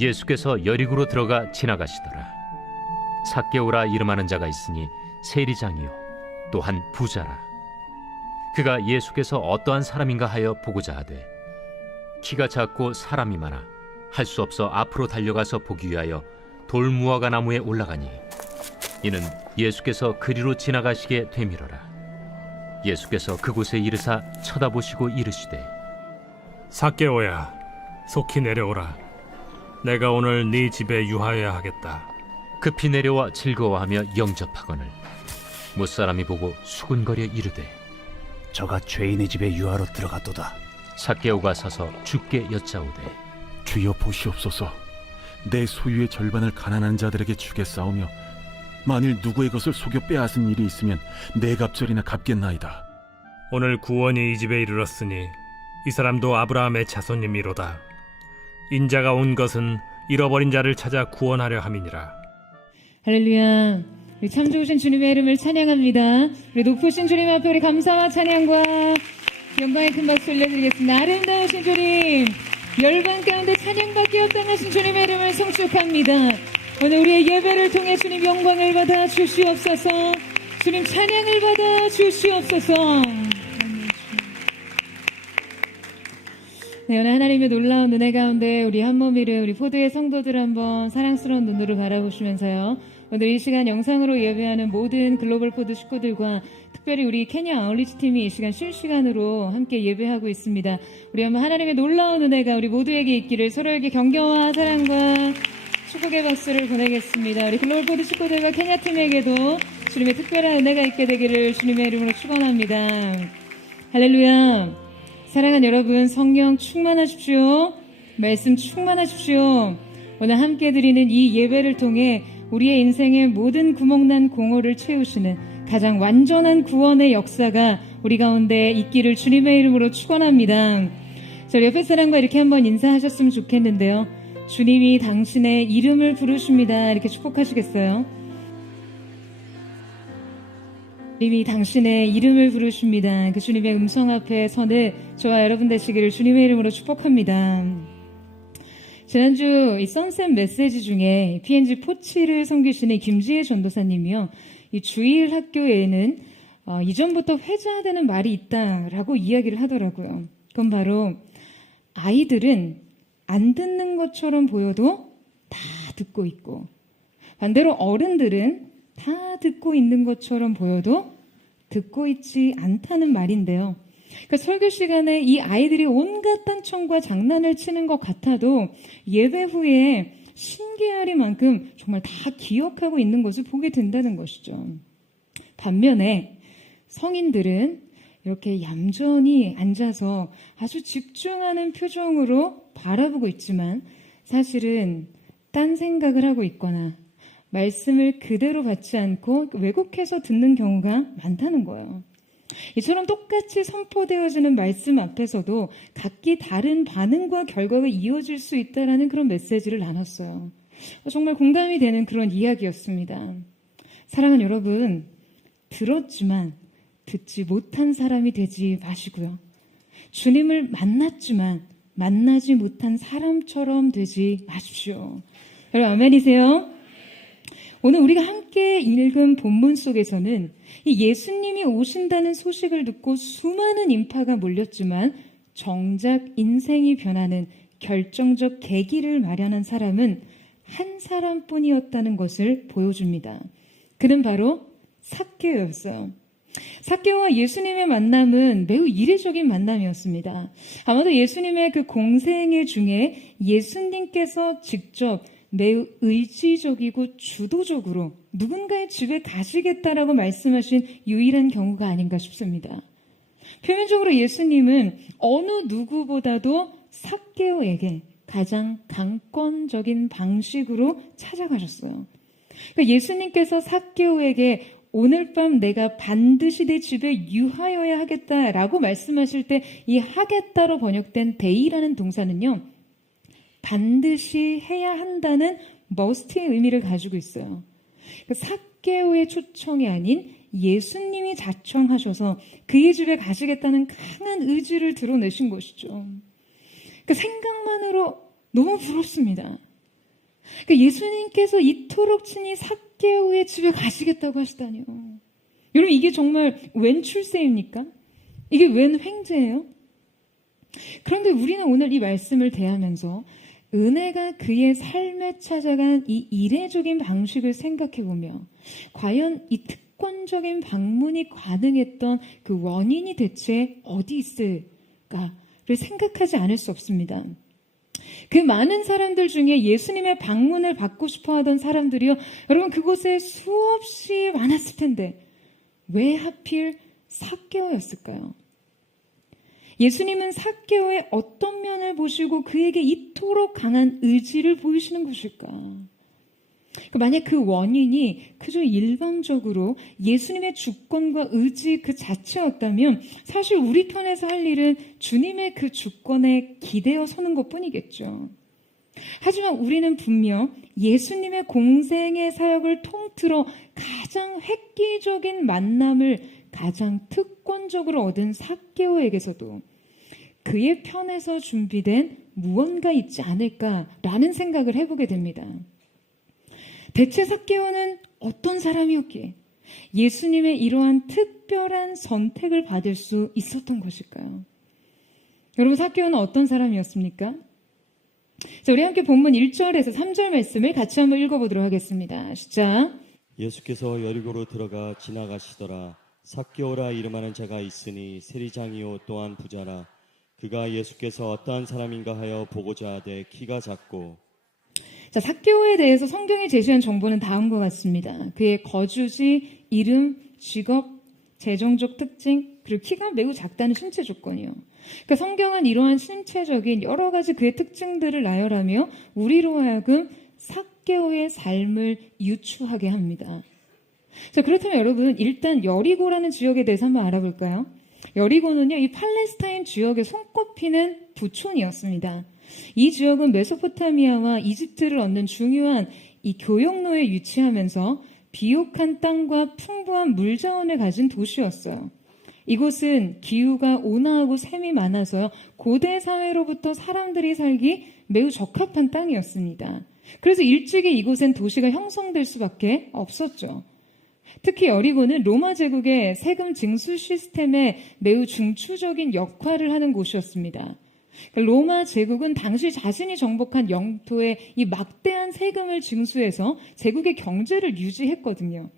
예수께서 여리고로 들어가 지나가시더라. 삭개오라 이름하는 자가 있으니 세리장이요 또한 부자라. 그가 예수께서 어떠한 사람인가 하여 보고자 하되 키가 작고 사람이 많아 할 수 없어 앞으로 달려가서 보기 위하여 돌무화과 나무에 올라가니 이는 예수께서 그리로 지나가시게 되밀어라. 예수께서 그곳에 이르사 쳐다보시고 이르시되 삭개오야, 속히 내려오라. 내가 오늘 네 집에 유하여야 하겠다. 급히 내려와 즐거워하며 영접하거늘 못사람이 보고 수군거려 이르되 저가 죄인의 집에 유하러 들어갔도다. 삭개오가 서서 주께 여짜오되 주여 보시옵소서. 내 소유의 절반을 가난한 자들에게 주겠사오며 만일 누구의 것을 속여 빼앗은 일이 있으면 네 갑절이나 갚겠나이다. 오늘 구원이 이 집에 이르렀으니 이 사람도 아브라함의 자손님이로다. 인자가 온 것은 잃어버린 자를 찾아 구원하려 함이니라. 할렐루야. 우리 참 좋으신 주님의 이름을 찬양합니다. 우리 높으신 주님 앞에 우리 감사와 찬양과 영광의 큰 박수 올려드리겠습니다. 아름다우신 주님, 열방 가운데 찬양받기 합당하신 주님의 이름을 송축합니다. 오늘 우리의 예배를 통해 주님 영광을 받아 주시옵소서. 주님 찬양을 받아 주시옵소서. 네, 오늘 하나님의 놀라운 은혜 가운데 우리 한몸이를 우리 포도의 성도들 한번 사랑스러운 눈으로 바라보시면서요. 오늘 이 시간 영상으로 예배하는 모든 글로벌 포드 식구들과 특별히 우리 케냐 아울리치 팀이 이 시간 실시간으로 함께 예배하고 있습니다. 우리 한번 하나님의 놀라운 은혜가 우리 모두에게 있기를 서로에게 격려와 사랑과 축복의 박수를 보내겠습니다. 우리 글로벌 포드 식구들과 케냐 팀에게도 주님의 특별한 은혜가 있게 되기를 주님의 이름으로 축원합니다. 할렐루야. 사랑하는 여러분, 성령 충만하십시오. 말씀 충만하십시오. 오늘 함께 드리는 이 예배를 통해 우리의 인생의 모든 구멍난 공허를 채우시는 가장 완전한 구원의 역사가 우리 가운데 있기를 주님의 이름으로 축원합니다. 자, 옆에 사람과 이렇게 한번 인사하셨으면 좋겠는데요. 주님이 당신의 이름을 부르십니다. 이렇게 축복하시겠어요? 주님이 당신의 이름을 부르십니다. 그 주님의 음성 앞에 서는 저와 여러분 되시기를 주님의 이름으로 축복합니다. 지난주 이 선셋 메시지 중에 PNG 포치를 섬기시는 김지혜 전도사님이요. 이 주일 학교에는 이전부터 회자되는 말이 있다라고 이야기를 하더라고요. 그건 바로 아이들은 안 듣는 것처럼 보여도 다 듣고 있고 반대로 어른들은 다 듣고 있는 것처럼 보여도 듣고 있지 않다는 말인데요. 그러니까 설교 시간에 이 아이들이 온갖 딴청과 장난을 치는 것 같아도 예배 후에 신기하리만큼 정말 다 기억하고 있는 것을 보게 된다는 것이죠. 반면에 성인들은 이렇게 얌전히 앉아서 아주 집중하는 표정으로 바라보고 있지만 사실은 딴 생각을 하고 있거나 말씀을 그대로 받지 않고 왜곡해서 듣는 경우가 많다는 거예요. 이처럼 똑같이 선포되어지는 말씀 앞에서도 각기 다른 반응과 결과가 이어질 수 있다는 그런 메시지를 나눴어요. 정말 공감이 되는 그런 이야기였습니다. 사랑하는 여러분, 들었지만 듣지 못한 사람이 되지 마시고요. 주님을 만났지만 만나지 못한 사람처럼 되지 마십시오. 여러분 아멘이세요? 오늘 우리가 함께 읽은 본문 속에서는 이 예수님이 오신다는 소식을 듣고 수많은 인파가 몰렸지만 정작 인생이 변하는 결정적 계기를 마련한 사람은 한 사람뿐이었다는 것을 보여줍니다. 그는 바로 삭개오였어요. 삭개오와 예수님의 만남은 매우 이례적인 만남이었습니다. 아마도 예수님의 그 공생애 중에 예수님께서 직접 매우 의지적이고 주도적으로 누군가의 집에 가시겠다라고 말씀하신 유일한 경우가 아닌가 싶습니다. 표면적으로 예수님은 어느 누구보다도 삭개오에게 가장 강권적인 방식으로 찾아가셨어요. 그러니까 예수님께서 삭개오에게 오늘 밤 내가 반드시 내 집에 유하여야 하겠다라고 말씀하실 때 이 하겠다로 번역된 데이라는 동사는요. 반드시 해야 한다는 머스트의 의미를 가지고 있어요. 삭개오의 초청이 아닌 예수님이 자청하셔서 그의 집에 가시겠다는 강한 의지를 드러내신 것이죠. 그 생각만으로 너무 부럽습니다. 예수님께서 이토록 친히 삭개오의 집에 가시겠다고 하시다니요. 여러분, 이게 정말 웬 출세입니까? 이게 웬 횡재예요? 그런데 우리는 오늘 이 말씀을 대하면서 은혜가 그의 삶에 찾아간 이 이례적인 방식을 생각해보며 과연 이 특권적인 방문이 가능했던 그 원인이 대체 어디 있을까를 생각하지 않을 수 없습니다. 그 많은 사람들 중에 예수님의 방문을 받고 싶어 하던 사람들이요, 여러분, 그곳에 수없이 많았을 텐데 왜 하필 삭개오였을까요? 예수님은 삭개오의 어떤 면을 보시고 그에게 이토록 강한 의지를 보이시는 것일까? 만약 그 원인이 그저 일방적으로 예수님의 주권과 의지 그 자체였다면 사실 우리 편에서 할 일은 주님의 그 주권에 기대어 서는 것뿐이겠죠. 하지만 우리는 분명 예수님의 공생의 사역을 통틀어 가장 획기적인 만남을 가장 특권적으로 얻은 삭개오에게서도 그의 편에서 준비된 무언가 있지 않을까라는 생각을 해보게 됩니다. 대체 삭개오는 어떤 사람이었기에 예수님의 이러한 특별한 선택을 받을 수 있었던 것일까요? 여러분, 삭개오는 어떤 사람이었습니까? 자, 우리 함께 본문 1절에서 3절 말씀을 같이 한번 읽어보도록 하겠습니다. 시작. 예수께서 여리고로 들어가 지나가시더라. 삭개오라 이름하는 자가 있으니 세리장이요 또한 부자라. 그가 예수께서 어떠한 사람인가 하여 보고자 하되 키가 작고. 자, 삭개오에 대해서 성경이 제시한 정보는 다음과 같습니다. 그의 거주지, 이름, 직업, 재정적 특징, 그리고 키가 매우 작다는 신체 조건이요. 그러니까 성경은 이러한 신체적인 여러 가지 그의 특징들을 나열하며 우리로 하여금 삭개오의 삶을 유추하게 합니다. 자, 그렇다면 여러분, 일단 여리고라는 지역에 대해서 한번 알아볼까요? 여리고는요, 이 팔레스타인 지역에 손꼽히는 부촌이었습니다. 이 지역은 메소포타미아와 이집트를 얻는 중요한 이 교역로에 위치하면서 비옥한 땅과 풍부한 물자원을 가진 도시였어요. 이곳은 기후가 온화하고 샘이 많아서 고대 사회로부터 사람들이 살기 매우 적합한 땅이었습니다. 그래서 일찍이 이곳엔 도시가 형성될 수밖에 없었죠. 특히 여리고는 로마 제국의 세금 징수 시스템에 매우 중추적인 역할을 하는 곳이었습니다. 로마 제국은 당시 자신이 정복한 영토에 이 막대한 세금을 징수해서 제국의 경제를 유지했거든요.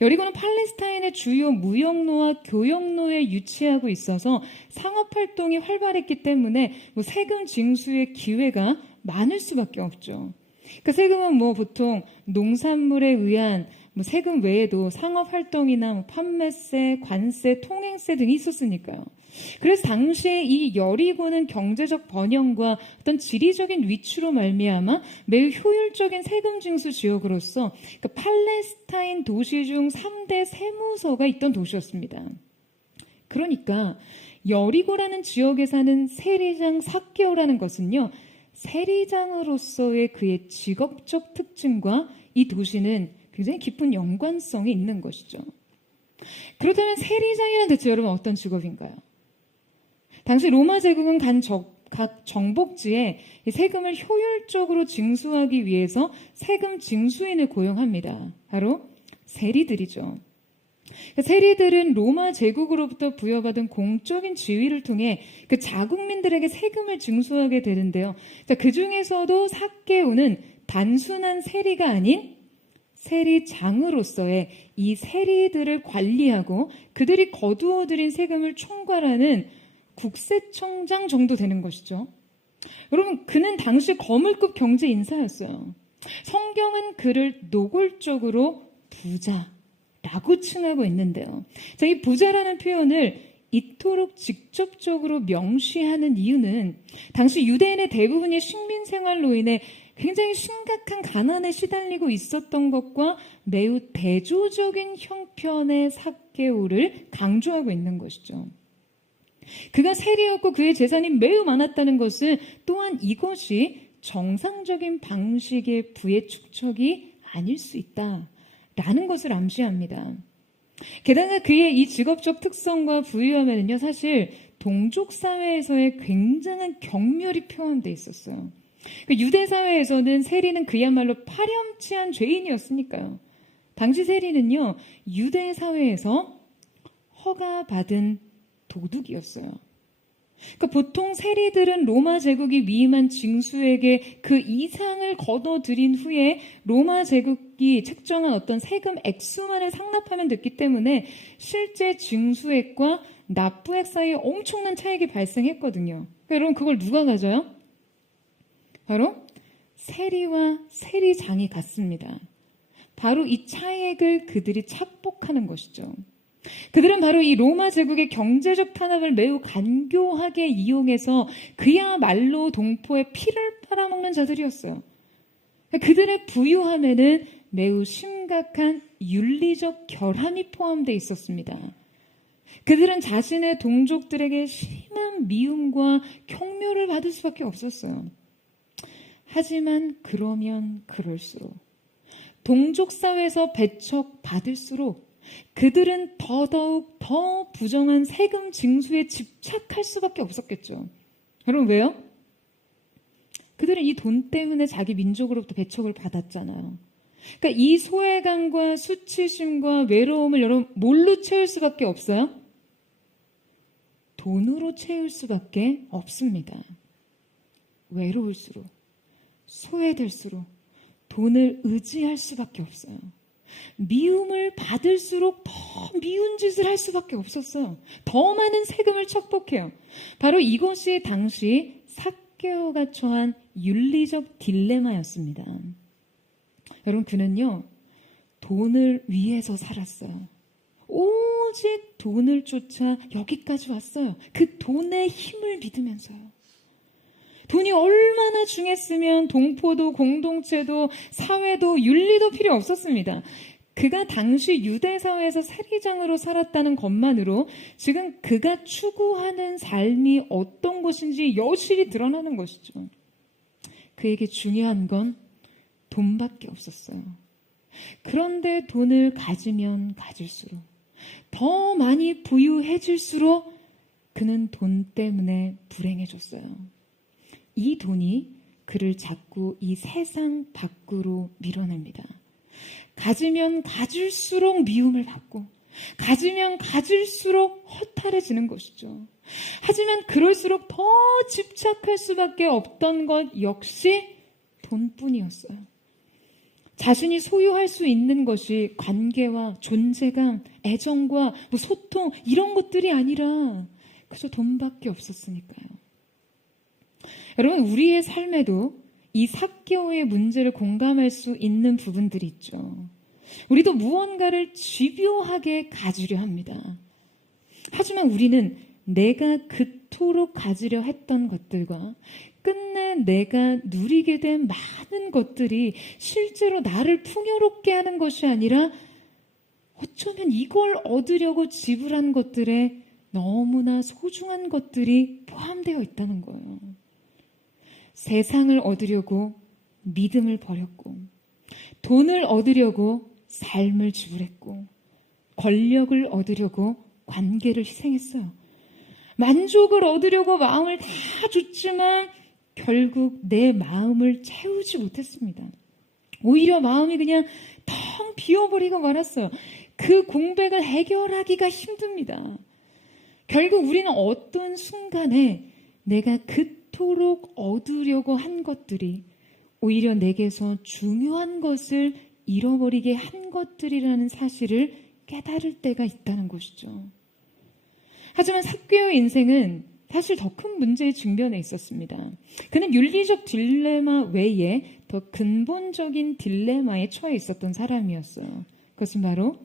여리고는 팔레스타인의 주요 무역로와 교역로에 위치하고 있어서 상업활동이 활발했기 때문에 세금 징수의 기회가 많을 수밖에 없죠. 그 세금은 보통 농산물에 의한 세금 외에도 상업활동이나 판매세, 관세, 통행세 등이 있었으니까요. 그래서 당시에 이 여리고는 경제적 번영과 어떤 지리적인 위치로 말미암아 매우 효율적인 세금 징수 지역으로서 팔레스타인 도시 중 3대 세무서가 있던 도시였습니다. 그러니까 여리고라는 지역에 사는 세리장 삭개오라는 것은요, 세리장으로서의 그의 직업적 특징과 이 도시는 굉장히 깊은 연관성이 있는 것이죠. 그렇다면 세리장이란 대체 여러분 어떤 직업인가요? 당시 로마 제국은 각 정복지에 세금을 효율적으로 징수하기 위해서 세금 징수인을 고용합니다. 바로 세리들이죠. 세리들은 로마 제국으로부터 부여받은 공적인 지위를 통해 그 자국민들에게 세금을 징수하게 되는데요. 그 중에서도 삭개오는 단순한 세리가 아닌 세리장으로서의 이 세리들을 관리하고 그들이 거두어들인 세금을 총괄하는 국세청장 정도 되는 것이죠. 여러분, 그는 당시 거물급 경제 인사였어요. 성경은 그를 노골적으로 부자라고 칭하고 있는데요. 자, 이 부자라는 표현을 이토록 직접적으로 명시하는 이유는 당시 유대인의 대부분이 식민 생활로 인해 굉장히 심각한 가난에 시달리고 있었던 것과 매우 대조적인 형편의 삭개오를 강조하고 있는 것이죠. 그가 세리였고 그의 재산이 매우 많았다는 것은 또한 이것이 정상적인 방식의 부의 축적이 아닐 수 있다라는 것을 암시합니다. 게다가 그의 이 직업적 특성과 부유함에는요, 사실 동족 사회에서의 굉장한 경멸이 표현돼 있었어요. 유대 사회에서는 세리는 그야말로 파렴치한 죄인이었으니까요. 당시 세리는요, 유대 사회에서 허가받은 도둑이었어요. 보통 세리들은 로마 제국이 위임한 징수에게 그 이상을 거둬들인 후에 로마 제국이 책정한 어떤 세금 액수만을 상납하면 됐기 때문에 실제 징수액과 납부액 사이에 엄청난 차익이 발생했거든요. 여러분, 그걸 누가 가져요? 바로 세리와 세리장이 갔습니다. 바로 이 차액을 그들이 착복하는 것이죠. 그들은 바로 이 로마 제국의 경제적 탄압을 매우 간교하게 이용해서 그야말로 동포의 피를 빨아먹는 자들이었어요. 그들의 부유함에는 매우 심각한 윤리적 결함이 포함되어 있었습니다. 그들은 자신의 동족들에게 심한 미움과 경멸을 받을 수밖에 없었어요. 하지만 그러면 그럴수록 동족 사회에서 배척받을수록 그들은 더더욱 더 부정한 세금 징수에 집착할 수밖에 없었겠죠. 여러분, 왜요? 그들은 이 돈 때문에 자기 민족으로부터 배척을 받았잖아요. 그러니까 이 소외감과 수치심과 외로움을 여러분 뭘로 채울 수밖에 없어요? 돈으로 채울 수밖에 없습니다. 외로울수록, 소외될수록 돈을 의지할 수밖에 없어요. 미움을 받을수록 더 미운 짓을 할 수밖에 없었어요. 더 많은 세금을 착복해요. 바로 이것이 당시 삭개오가 처한 윤리적 딜레마였습니다. 여러분, 그는요, 돈을 위해서 살았어요. 오직 돈을 쫓아 여기까지 왔어요. 그 돈의 힘을 믿으면서요. 돈이 얼마나 중요했으면 동포도 공동체도 사회도 윤리도 필요 없었습니다. 그가 당시 유대 사회에서 세리장으로 살았다는 것만으로 지금 그가 추구하는 삶이 어떤 것인지 여실히 드러나는 것이죠. 그에게 중요한 건 돈밖에 없었어요. 그런데 돈을 가지면 가질수록, 더 많이 부유해질수록 그는 돈 때문에 불행해졌어요. 이 돈이 그를 자꾸 이 세상 밖으로 밀어냅니다. 가지면 가질수록 미움을 받고, 가지면 가질수록 허탈해지는 것이죠. 하지만 그럴수록 더 집착할 수밖에 없던 것 역시 돈뿐이었어요. 자신이 소유할 수 있는 것이 관계와 존재감, 애정과 소통 이런 것들이 아니라 그저 돈밖에 없었으니까요. 여러분, 우리의 삶에도 이 삭개오의 문제를 공감할 수 있는 부분들이 있죠. 우리도 무언가를 집요하게 가지려 합니다. 하지만 우리는 내가 그토록 가지려 했던 것들과 끝내 내가 누리게 된 많은 것들이 실제로 나를 풍요롭게 하는 것이 아니라 어쩌면 이걸 얻으려고 지불한 것들에 너무나 소중한 것들이 포함되어 있다는 거예요. 세상을 얻으려고 믿음을 버렸고, 돈을 얻으려고 삶을 지불했고, 권력을 얻으려고 관계를 희생했어요. 만족을 얻으려고 마음을 다 줬지만 결국 내 마음을 채우지 못했습니다. 오히려 마음이 그냥 텅 비어버리고 말았어요. 그 공백을 해결하기가 힘듭니다. 결국 우리는 어떤 순간에 내가 그토록 얻으려고 한 것들이 오히려 내게서 중요한 것을 잃어버리게 한 것들이라는 사실을 깨달을 때가 있다는 것이죠. 하지만 삭개오의 인생은 사실 더 큰 문제에 직면해 있었습니다. 그는 윤리적 딜레마 외에 더 근본적인 딜레마에 처해 있었던 사람이었어요. 그것은 바로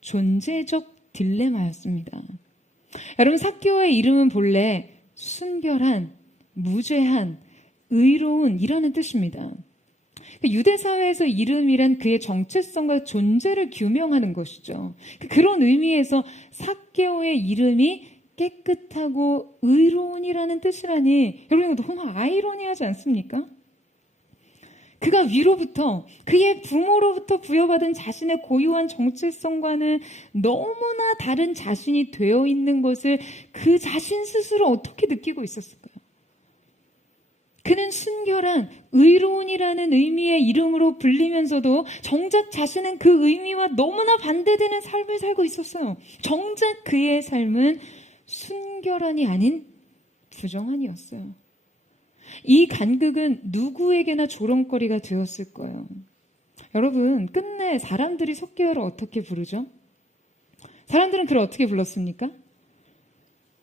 존재적 딜레마였습니다. 여러분, 삭개오의 이름은 본래 순결한, 무죄한, 의로운 이라는 뜻입니다. 유대 사회에서 이름이란 그의 정체성과 존재를 규명하는 것이죠. 그런 의미에서 삭개오의 이름이 깨끗하고 의로운이라는 뜻이라니, 여러분, 이거 너무 아이러니하지 않습니까? 그가 위로부터 그의 부모로부터 부여받은 자신의 고유한 정체성과는 너무나 다른 자신이 되어 있는 것을 그 자신 스스로 어떻게 느끼고 있었을까요? 그는 순결한 의로운이라는 의미의 이름으로 불리면서도 정작 자신은 그 의미와 너무나 반대되는 삶을 살고 있었어요. 정작 그의 삶은 순결한이 아닌 부정한이었어요. 이 간극은 누구에게나 조롱거리가 되었을 거예요. 여러분, 끝내 사람들이 삭개오를 어떻게 부르죠? 사람들은 그를 어떻게 불렀습니까?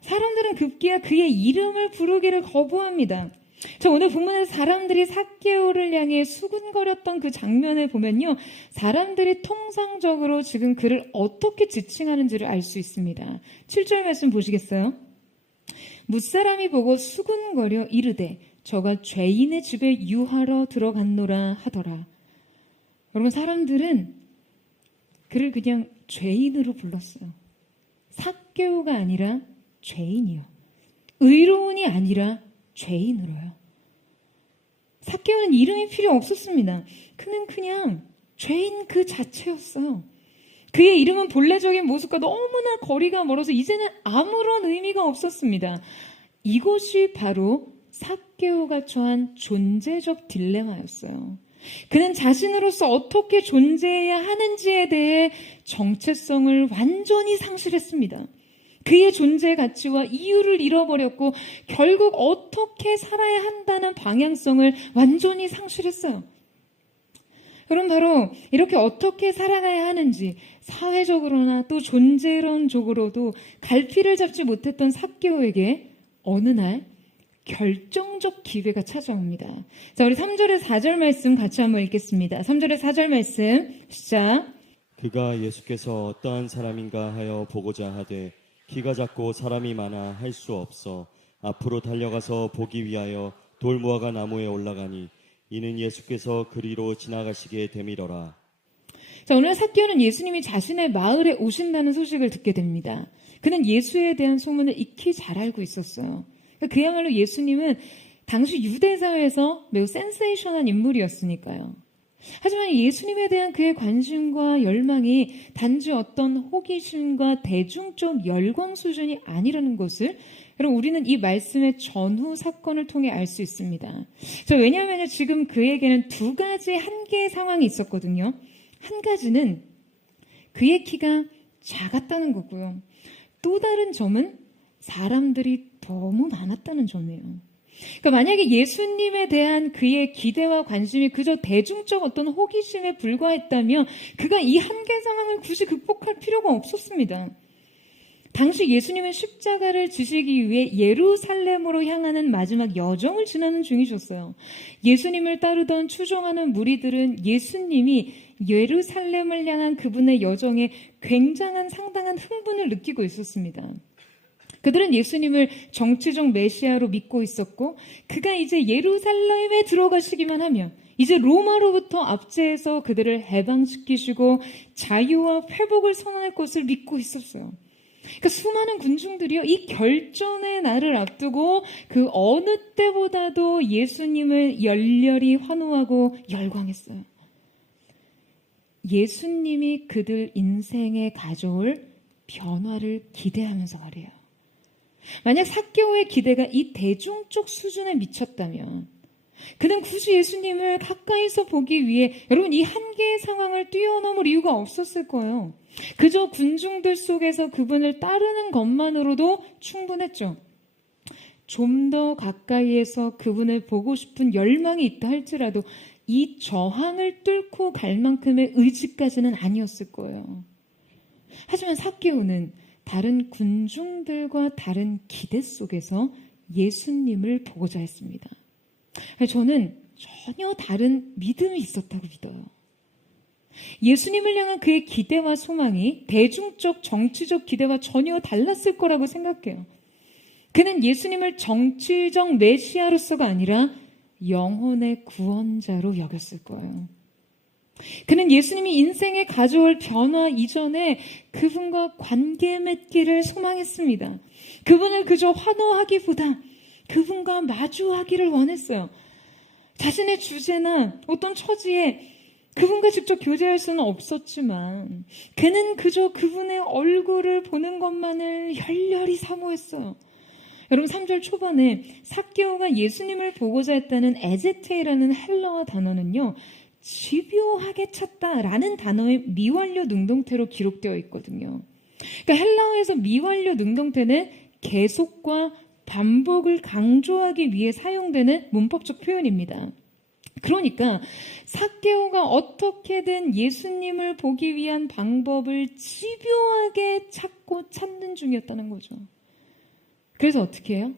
사람들은 급기야 그의 이름을 부르기를 거부합니다. 저 오늘 본문에서 사람들이 삭개오를 향해 수군거렸던 그 장면을 보면요, 사람들이 통상적으로 지금 그를 어떻게 지칭하는지를 알 수 있습니다. 7절 말씀 보시겠어요? 무사람이 보고 수군거려 이르되 저가 죄인의 집에 유하러 들어갔노라 하더라. 여러분, 사람들은 그를 그냥 죄인으로 불렀어요. 삭개오가 아니라 죄인이요. 의로운이 아니라 죄인으로요. 삭개오는 이름이 필요 없었습니다. 그는 그냥 죄인 그 자체였어요. 그의 이름은 본래적인 모습과 너무나 거리가 멀어서 이제는 아무런 의미가 없었습니다. 이것이 바로 삭개오가 처한 존재적 딜레마였어요. 그는 자신으로서 어떻게 존재해야 하는지에 대해 정체성을 완전히 상실했습니다. 그의 존재 가치와 이유를 잃어버렸고 결국 어떻게 살아야 한다는 방향성을 완전히 상실했어요. 여러분, 바로 이렇게 어떻게 살아가야 하는지 사회적으로나 또 존재론적으로도 갈피를 잡지 못했던 삭개오에게 어느 날 결정적 기회가 찾아옵니다. 자, 우리 3절에 4절 말씀 같이 한번 읽겠습니다. 3절에 4절 말씀 시작. 그가 예수께서 어떠한 사람인가 하여 보고자 하되 키가 작고 사람이 많아 할 수 없어 앞으로 달려가서 보기 위하여 돌무화과 나무에 올라가니 이는 예수께서 그리로 지나가시게 되밀어라. 자, 오늘 삭개오는 예수님이 자신의 마을에 오신다는 소식을 듣게 됩니다. 그는 예수에 대한 소문을 익히 잘 알고 있었어요. 그야말로 예수님은 당시 유대사회에서 매우 센세이션한 인물이었으니까요. 하지만 예수님에 대한 그의 관심과 열망이 단지 어떤 호기심과 대중적 열광 수준이 아니라는 것을 여러분, 우리는 이 말씀의 전후 사건을 통해 알 수 있습니다. 왜냐하면 지금 그에게는 두 가지 한계의 상황이 있었거든요. 한 가지는 그의 키가 작았다는 거고요. 또 다른 점은 사람들이 너무 많았다는 점이에요. 그러니까 만약에 예수님에 대한 그의 기대와 관심이 그저 대중적 어떤 호기심에 불과했다면 그가 이 한계 상황을 굳이 극복할 필요가 없었습니다. 당시 예수님은 십자가를 지시기 위해 예루살렘으로 향하는 마지막 여정을 지나는 중이셨어요. 예수님을 따르던 추종하는 무리들은 예수님이 예루살렘을 향한 그분의 여정에 굉장한 상당한 흥분을 느끼고 있었습니다. 그들은 예수님을 정치적 메시아로 믿고 있었고 그가 이제 예루살렘에 들어가시기만 하면 이제 로마로부터 압제해서 그들을 해방시키시고 자유와 회복을 선언할 것을 믿고 있었어요. 그러니까 수많은 군중들이요, 이 결전의 날을 앞두고 그 어느 때보다도 예수님을 열렬히 환호하고 열광했어요. 예수님이 그들 인생에 가져올 변화를 기대하면서 말이에요. 만약 삭개오의 기대가 이 대중적 수준에 미쳤다면 그는 굳이 예수님을 가까이서 보기 위해 여러분 이 한계의 상황을 뛰어넘을 이유가 없었을 거예요. 그저 군중들 속에서 그분을 따르는 것만으로도 충분했죠. 좀 더 가까이에서 그분을 보고 싶은 열망이 있다 할지라도 이 저항을 뚫고 갈 만큼의 의지까지는 아니었을 거예요. 하지만 삭개오는 다른 군중들과 다른 기대 속에서 예수님을 보고자 했습니다. 저는 전혀 다른 믿음이 있었다고 믿어요. 예수님을 향한 그의 기대와 소망이 대중적 정치적 기대와 전혀 달랐을 거라고 생각해요. 그는 예수님을 정치적 메시아로서가 아니라 영혼의 구원자로 여겼을 거예요. 그는 예수님이 인생에 가져올 변화 이전에 그분과 관계 맺기를 소망했습니다. 그분을 그저 환호하기보다 그분과 마주하기를 원했어요. 자신의 주제나 어떤 처지에 그분과 직접 교제할 수는 없었지만 그는 그저 그분의 얼굴을 보는 것만을 열렬히 사모했어요. 여러분 3절 초반에 삭개오가 예수님을 보고자 했다는 에제테라는 헬라어 단어는요. 집요하게 찾다라는 단어의 미완료 능동태로 기록되어 있거든요. 그러니까 헬라어에서 미완료 능동태는 계속과 반복을 강조하기 위해 사용되는 문법적 표현입니다. 그러니까 삭개오가 어떻게든 예수님을 보기 위한 방법을 집요하게 찾고 찾는 중이었다는 거죠. 그래서 어떻게 해요?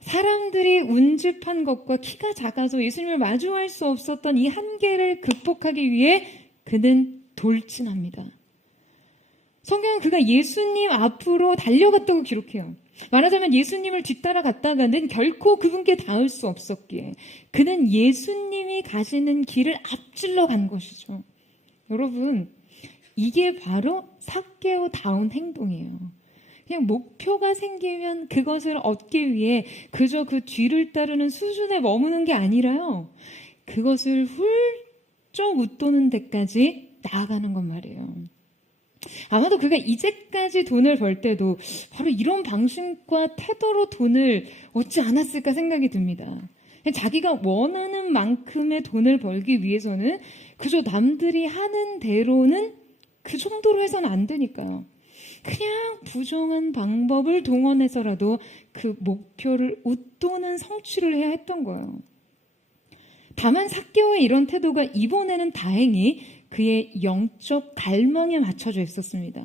사람들이 운집한 것과 키가 작아서 예수님을 마주할 수 없었던 이 한계를 극복하기 위해 그는 돌진합니다. 성경은 그가 예수님 앞으로 달려갔다고 기록해요. 말하자면 예수님을 뒤따라갔다가는 결코 그분께 닿을 수 없었기에 그는 예수님이 가시는 길을 앞질러 간 것이죠. 여러분, 이게 바로 삭개오다운 행동이에요. 그냥 목표가 생기면 그것을 얻기 위해 그저 그 뒤를 따르는 수준에 머무는 게 아니라요. 그것을 훌쩍 웃도는 데까지 나아가는 것 말이에요. 아마도 그가 이제까지 돈을 벌 때도 바로 이런 방식과 태도로 돈을 얻지 않았을까 생각이 듭니다. 자기가 원하는 만큼의 돈을 벌기 위해서는 그저 남들이 하는 대로는 그 정도로 해서는 안 되니까요. 그냥 부정한 방법을 동원해서라도 그 목표를 웃도는 성취를 해야 했던 거예요. 다만 삭개오의 이런 태도가 이번에는 다행히 그의 영적 갈망에 맞춰져 있었습니다.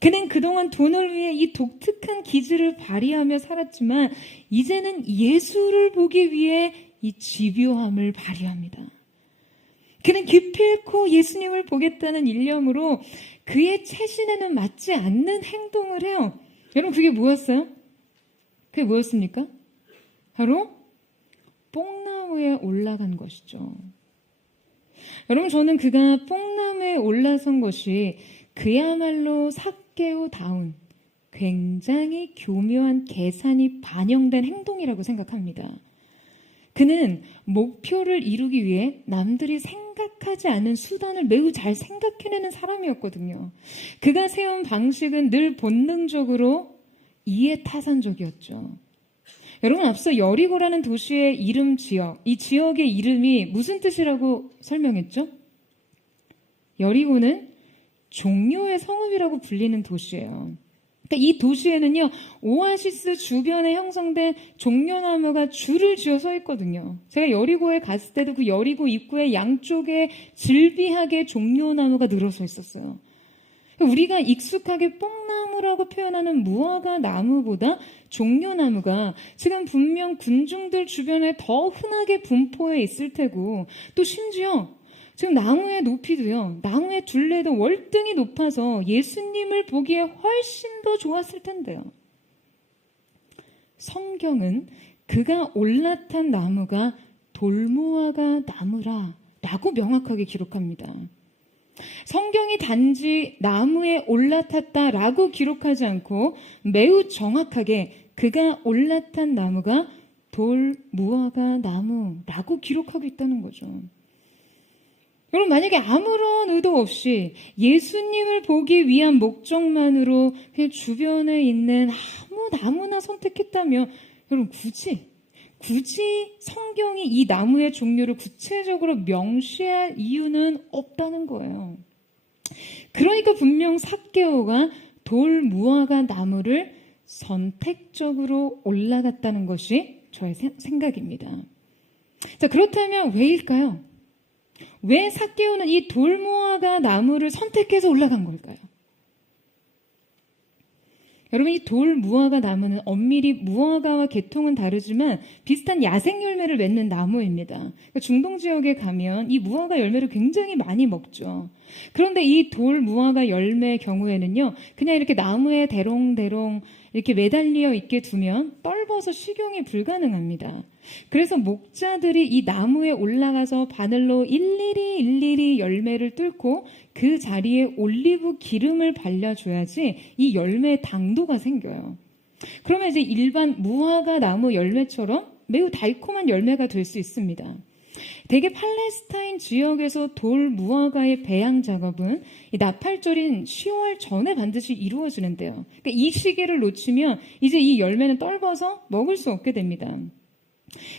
그는 그동안 돈을 위해 이 독특한 기질을 발휘하며 살았지만 이제는 예수를 보기 위해 이 집요함을 발휘합니다. 그는 기필코 예수님을 보겠다는 일념으로 그의 체신에는 맞지 않는 행동을 해요. 여러분 그게 뭐였어요? 그게 뭐였습니까? 바로 뽕나무에 올라간 것이죠. 여러분 저는 그가 뽕나무에 올라선 것이 그야말로 삭개오다운 굉장히 교묘한 계산이 반영된 행동이라고 생각합니다. 그는 목표를 이루기 위해 남들이 생각하지 않은 수단을 매우 잘 생각해내는 사람이었거든요. 그가 세운 방식은 늘 본능적으로 이해타산적이었죠. 여러분 앞서 여리고라는 도시의 이름 지역, 이 지역의 이름이 무슨 뜻이라고 설명했죠? 여리고는 종려의 성읍이라고 불리는 도시예요. 그러니까 이 도시에는요, 오아시스 주변에 형성된 종려나무가 줄을 지어 서 있거든요. 제가 여리고에 갔을 때도 그 여리고 입구의 양쪽에 질비하게 종려나무가 늘어서 있었어요. 우리가 익숙하게 뽕나무라고 표현하는 무화과 나무보다 종려나무가 지금 분명 군중들 주변에 더 흔하게 분포해 있을 테고 또 심지어 지금 나무의 높이도요. 나무의 둘레도 월등히 높아서 예수님을 보기에 훨씬 더 좋았을 텐데요. 성경은 그가 올라탄 나무가 돌무화과 나무라 라고 명확하게 기록합니다. 성경이 단지 나무에 올라탔다라고 기록하지 않고 매우 정확하게 그가 올라탄 나무가 돌무화과 나무라고 기록하고 있다는 거죠. 여러분 만약에 아무런 의도 없이 예수님을 보기 위한 목적만으로 그냥 주변에 있는 아무 나무나 선택했다면 여러분 굳이 성경이 이 나무의 종류를 구체적으로 명시할 이유는 없다는 거예요. 그러니까 분명 삭개오가 돌무화과 나무를 선택적으로 올라갔다는 것이 저의 생각입니다. 자, 그렇다면 왜일까요? 왜 삭개오는 이 돌무화과 나무를 선택해서 올라간 걸까요? 여러분 이 돌무화과 나무는 엄밀히 무화과와 계통은 다르지만 비슷한 야생 열매를 맺는 나무입니다. 그러니까 중동 지역에 가면 이 무화과 열매를 굉장히 많이 먹죠. 그런데 이 돌무화과 열매의 경우에는요. 그냥 이렇게 나무에 대롱대롱 이렇게 매달려 있게 두면 떫어서 식용이 불가능합니다. 그래서 목자들이 이 나무에 올라가서 바늘로 일일이 열매를 뚫고 그 자리에 올리브 기름을 발라줘야지 이 열매의 당도가 생겨요. 그러면 이제 일반 무화과 나무 열매처럼 매우 달콤한 열매가 될 수 있습니다. 대개 팔레스타인 지역에서 돌 무화과의 배양 작업은 이 나팔절인 10월 전에 반드시 이루어지는데요. 그러니까 이 시기를 놓치면 이제 이 열매는 떫어서 먹을 수 없게 됩니다.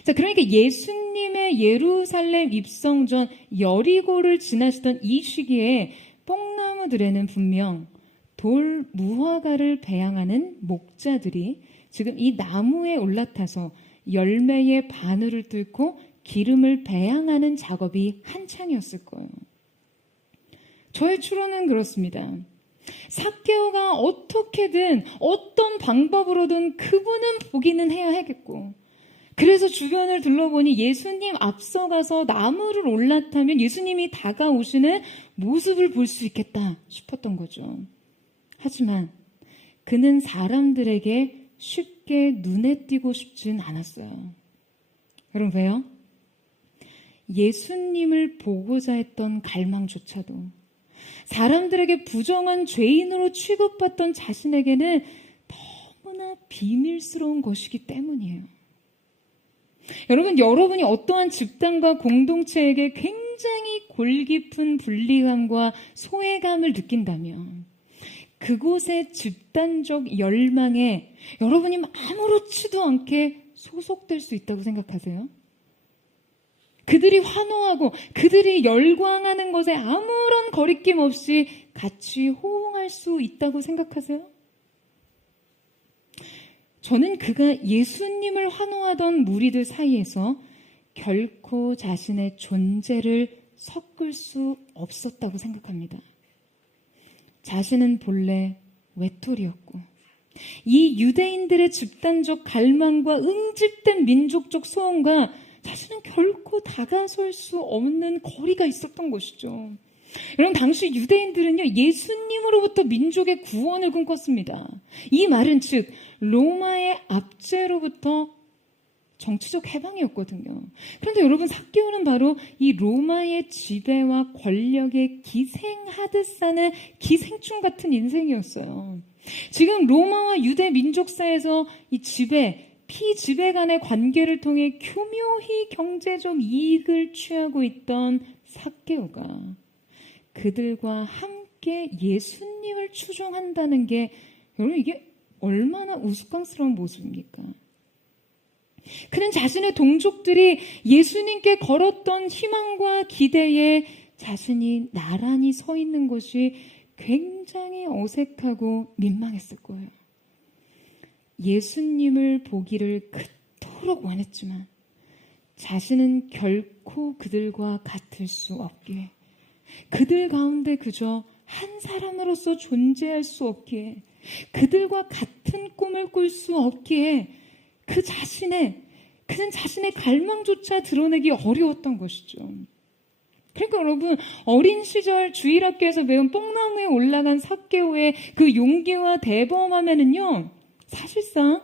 자, 그러니까 예수님의 예루살렘 입성 전 여리고를 지나시던 이 시기에 뽕나무들에는 분명 돌 무화과를 배양하는 목자들이 지금 이 나무에 올라타서 열매의 바늘을 뚫고 기름을 배양하는 작업이 한창이었을 거예요. 저의 추론은 그렇습니다. 삭개오가 어떻게든 어떤 방법으로든 그분은 보기는 해야 하겠고, 그래서 주변을 둘러보니 예수님 앞서가서 나무를 올라타면 예수님이 다가오시는 모습을 볼 수 있겠다 싶었던 거죠. 하지만 그는 사람들에게 쉽게 눈에 띄고 싶진 않았어요. 여러분 왜요? 예수님을 보고자 했던 갈망조차도 사람들에게 부정한 죄인으로 취급받던 자신에게는 너무나 비밀스러운 것이기 때문이에요. 여러분이 어떠한 집단과 공동체에게 굉장히 골깊은 분리감과 소외감을 느낀다면 그곳의 집단적 열망에 여러분이 아무렇지도 않게 소속될 수 있다고 생각하세요? 그들이 환호하고 그들이 열광하는 것에 아무런 거리낌 없이 같이 호응할 수 있다고 생각하세요? 저는 그가 예수님을 환호하던 무리들 사이에서 결코 자신의 존재를 섞을 수 없었다고 생각합니다. 자신은 본래 외톨이였고 이 유대인들의 집단적 갈망과 응집된 민족적 소원과 자신은 결코 다가설 수 없는 거리가 있었던 것이죠. 여러분, 당시 유대인들은요, 예수님으로부터 민족의 구원을 꿈꿨습니다. 이 말은 즉 로마의 압제로부터 정치적 해방이었거든요. 그런데 여러분, 삭개오는 바로 이 로마의 지배와 권력에 기생하듯 사는 기생충 같은 인생이었어요. 지금 로마와 유대 민족사에서 이 피지배 간의 관계를 통해 교묘히 경제적 이익을 취하고 있던 삭개오가 그들과 함께 예수님을 추종한다는 게 여러분 이게 얼마나 우스꽝스러운 모습입니까? 그는 자신의 동족들이 예수님께 걸었던 희망과 기대에 자신이 나란히 서 있는 것이 굉장히 어색하고 민망했을 거예요. 예수님을 보기를 그토록 원했지만 자신은 결코 그들과 같을 수 없기에, 그들 가운데 그저 한 사람으로서 존재할 수 없기에, 그들과 같은 꿈을 꿀 수 없기에 그는 자신의 갈망조차 드러내기 어려웠던 것이죠. 그러니까 여러분, 어린 시절 주일학교에서 배운 뽕나무에 올라간 삭개오의 그 용기와 대범함에는요, 사실상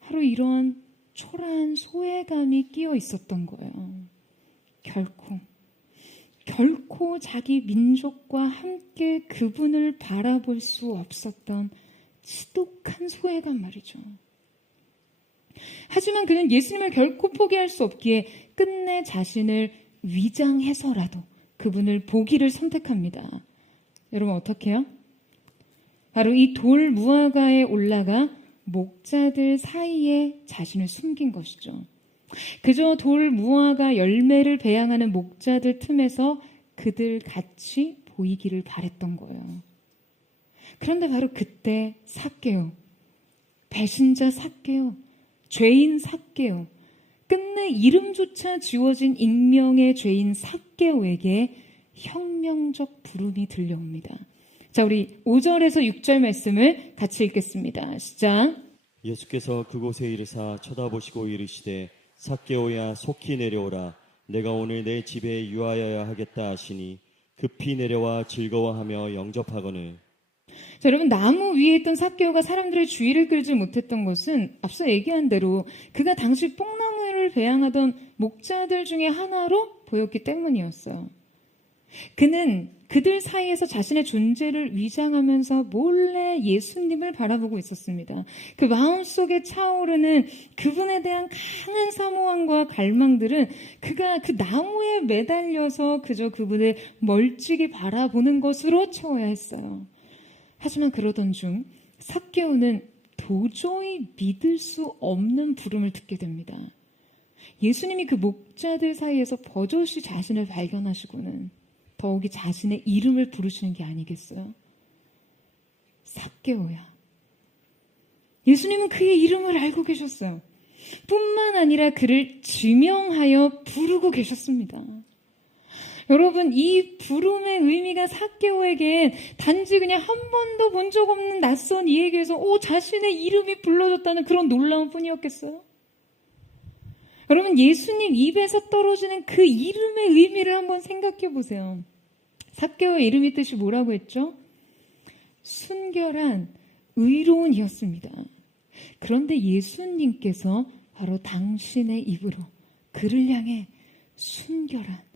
바로 이러한 초라한 소외감이 끼어 있었던 거예요. 결코 자기 민족과 함께 그분을 바라볼 수 없었던 지독한 소외감 말이죠. 하지만 그는 예수님을 결코 포기할 수 없기에 끝내 자신을 위장해서라도 그분을 보기를 선택합니다. 여러분 어떻게 해요? 바로 이 돌 무화과에 올라가 목자들 사이에 자신을 숨긴 것이죠. 그저 돌 무화과 열매를 배양하는 목자들 틈에서 그들 같이 보이기를 바랬던 거예요. 그런데 바로 그때 삭개오, 배신자 삭개오, 죄인 삭개오, 끝내 이름조차 지워진 익명의 죄인 삭개오에게 혁명적 부름이 들려옵니다. 자, 우리 5절에서 6절 말씀을 같이 읽겠습니다. 시작. 예수께서 그곳에 이르사 쳐다보시고 이르시되 삭개오야 속히 내려오라. 내가 오늘 내 집에 유하여야 하겠다 하시니 급히 내려와 즐거워하며 영접하거늘. 자, 여러분, 나무 위에 있던 삭개오가 사람들의 주의를 끌지 못했던 것은 앞서 얘기한 대로 그가 당시 뽕나무를 배양하던 목자들 중에 하나로 보였기 때문이었어요. 그는 그들 사이에서 자신의 존재를 위장하면서 몰래 예수님을 바라보고 있었습니다. 그 마음속에 차오르는 그분에 대한 강한 사모함과 갈망들은 그가 그 나무에 매달려서 그저 그분을 멀찍이 바라보는 것으로 채워야 했어요. 하지만 그러던 중 삭개오는 도저히 믿을 수 없는 부름을 듣게 됩니다. 예수님이 그 목자들 사이에서 버젓이 자신을 발견하시고는 더욱이 자신의 이름을 부르시는 게 아니겠어요? 삭개오야. 예수님은 그의 이름을 알고 계셨어요. 뿐만 아니라 그를 지명하여 부르고 계셨습니다. 여러분, 이 부름의 의미가 삭개오에겐 단지 그냥 한 번도 본 적 없는 낯선 이에게서 자신의 이름이 불러졌다는 그런 놀라움 뿐이었겠어요? 여러분, 예수님 입에서 떨어지는 그 이름의 의미를 한번 생각해 보세요. 삭개오의 이름의 뜻이 뭐라고 했죠? 순결한 의로운이었습니다. 그런데 예수님께서 바로 당신의 입으로 그를 향해 순결한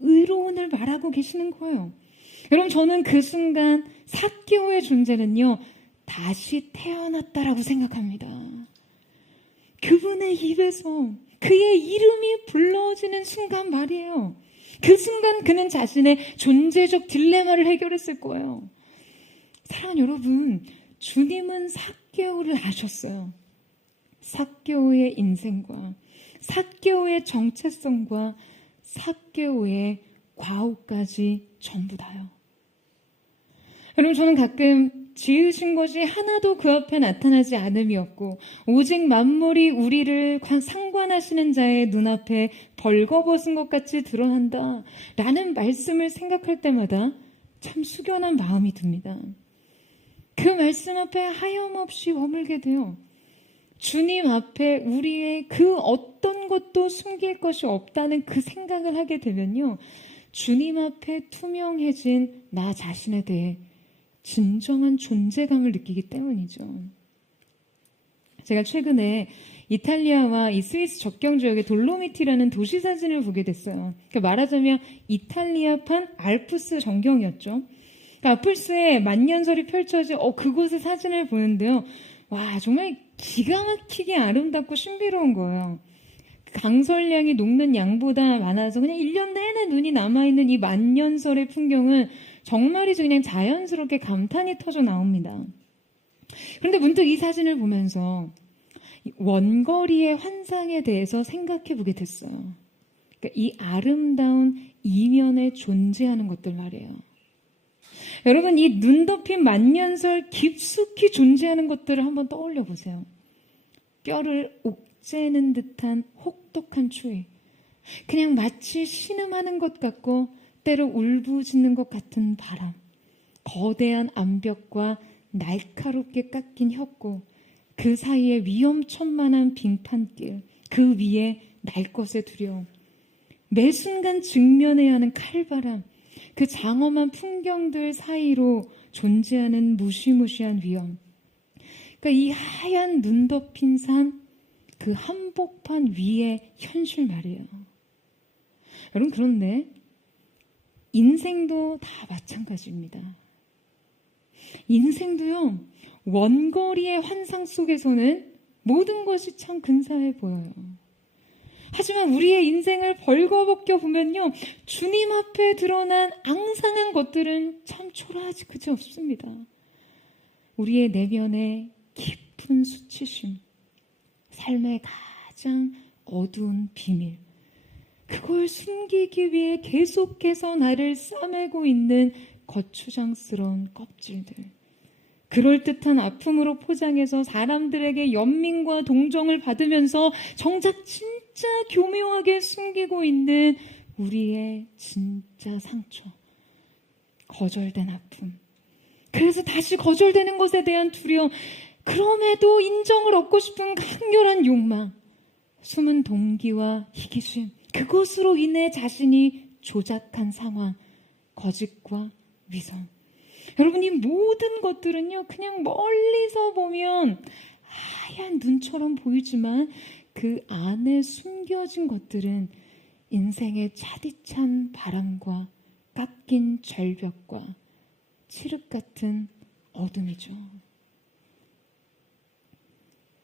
의로운을 말하고 계시는 거예요. 여러분, 저는 그 순간 삭개오의 존재는요, 다시 태어났다라고 생각합니다. 그분의 입에서 그의 이름이 불러지는 순간 말이에요. 그 순간 그는 자신의 존재적 딜레마를 해결했을 거예요. 사랑하는 여러분, 주님은 삭개오를 아셨어요. 삭개오의 인생과 삭개오의 정체성과 삭개오의 과오까지 전부 다요. 여러분, 저는 가끔 지으신 것이 하나도 그 앞에 나타나지 않음이었고 오직 만물이 우리를 상관하시는 자의 눈앞에 벌거벗은 것 같이 드러난다 라는 말씀을 생각할 때마다 참 숙연한 마음이 듭니다. 그 말씀 앞에 하염없이 머물게 돼요. 주님 앞에 우리의 그 어떤 것도 숨길 것이 없다는 그 생각을 하게 되면요, 주님 앞에 투명해진 나 자신에 대해 진정한 존재감을 느끼기 때문이죠. 제가 최근에 이탈리아와 이 스위스 접경 지역의 돌로미티라는 도시 사진을 보게 됐어요. 그러니까 말하자면 이탈리아판 알프스 전경이었죠. 그러니까 알프스에 만년설이 펼쳐진 그곳의 사진을 보는데요. 와, 정말 기가 막히게 아름답고 신비로운 거예요. 강설량이 녹는 양보다 많아서 그냥 1년 내내 눈이 남아있는 이 만년설의 풍경은 정말이죠, 그냥 자연스럽게 감탄이 터져 나옵니다. 그런데 문득 이 사진을 보면서 원거리의 환상에 대해서 생각해 보게 됐어요. 그러니까 이 아름다운 이면에 존재하는 것들 말이에요. 여러분, 이 눈 덮인 만년설 깊숙이 존재하는 것들을 한번 떠올려 보세요. 뼈를 옥죄는 듯한 혹독한 추위, 그냥 마치 신음하는 것 같고 때로 울부짖는 것 같은 바람, 거대한 암벽과 날카롭게 깎인 협고, 그 사이에 위험천만한 빙판길, 그 위에 날 것의 두려움, 매 순간 직면해야 하는 칼바람, 그 장엄한 풍경들 사이로 존재하는 무시무시한 위험. 그러니까 이 하얀 눈 덮인 산, 그 한복판 위의 현실 말이에요. 여러분, 그런데 인생도 다 마찬가지입니다. 인생도요, 원거리의 환상 속에서는 모든 것이 참 근사해 보여요. 하지만 우리의 인생을 벌거벗겨 보면요, 주님 앞에 드러난 앙상한 것들은 참 초라하지 그지 없습니다. 우리의 내면의 깊은 수치심, 삶의 가장 어두운 비밀, 그걸 숨기기 위해 계속해서 나를 싸매고 있는 거추장스러운 껍질들, 그럴듯한 아픔으로 포장해서 사람들에게 연민과 동정을 받으면서 정작 진짜 교묘하게 숨기고 있는 우리의 진짜 상처, 거절된 아픔, 그래서 다시 거절되는 것에 대한 두려움, 그럼에도 인정을 얻고 싶은 강렬한 욕망, 숨은 동기와 희기심, 그것으로 인해 자신이 조작한 상황, 거짓과 위선. 여러분, 이 모든 것들은요, 그냥 멀리서 보면 하얀 눈처럼 보이지만 그 안에 숨겨진 것들은 인생의 차디찬 바람과 깎인 절벽과 칠흑 같은 어둠이죠.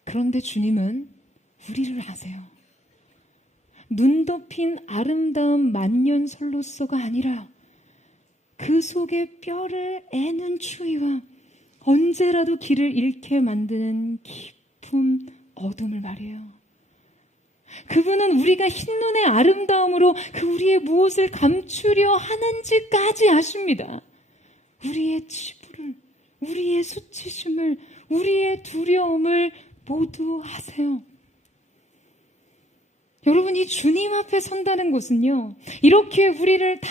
그런데 주님은 우리를 아세요. 눈 덮인 아름다운 만년설로서가 아니라 그 속에 뼈를 애는 추위와 언제라도 길을 잃게 만드는 깊은 어둠을 말해요. 그분은 우리가 흰눈의 아름다움으로 그 우리의 무엇을 감추려 하는지까지 아십니다. 우리의 치부를, 우리의 수치심을, 우리의 두려움을 모두 아세요. 여러분, 이 주님 앞에 선다는 것은요, 이렇게 우리를 다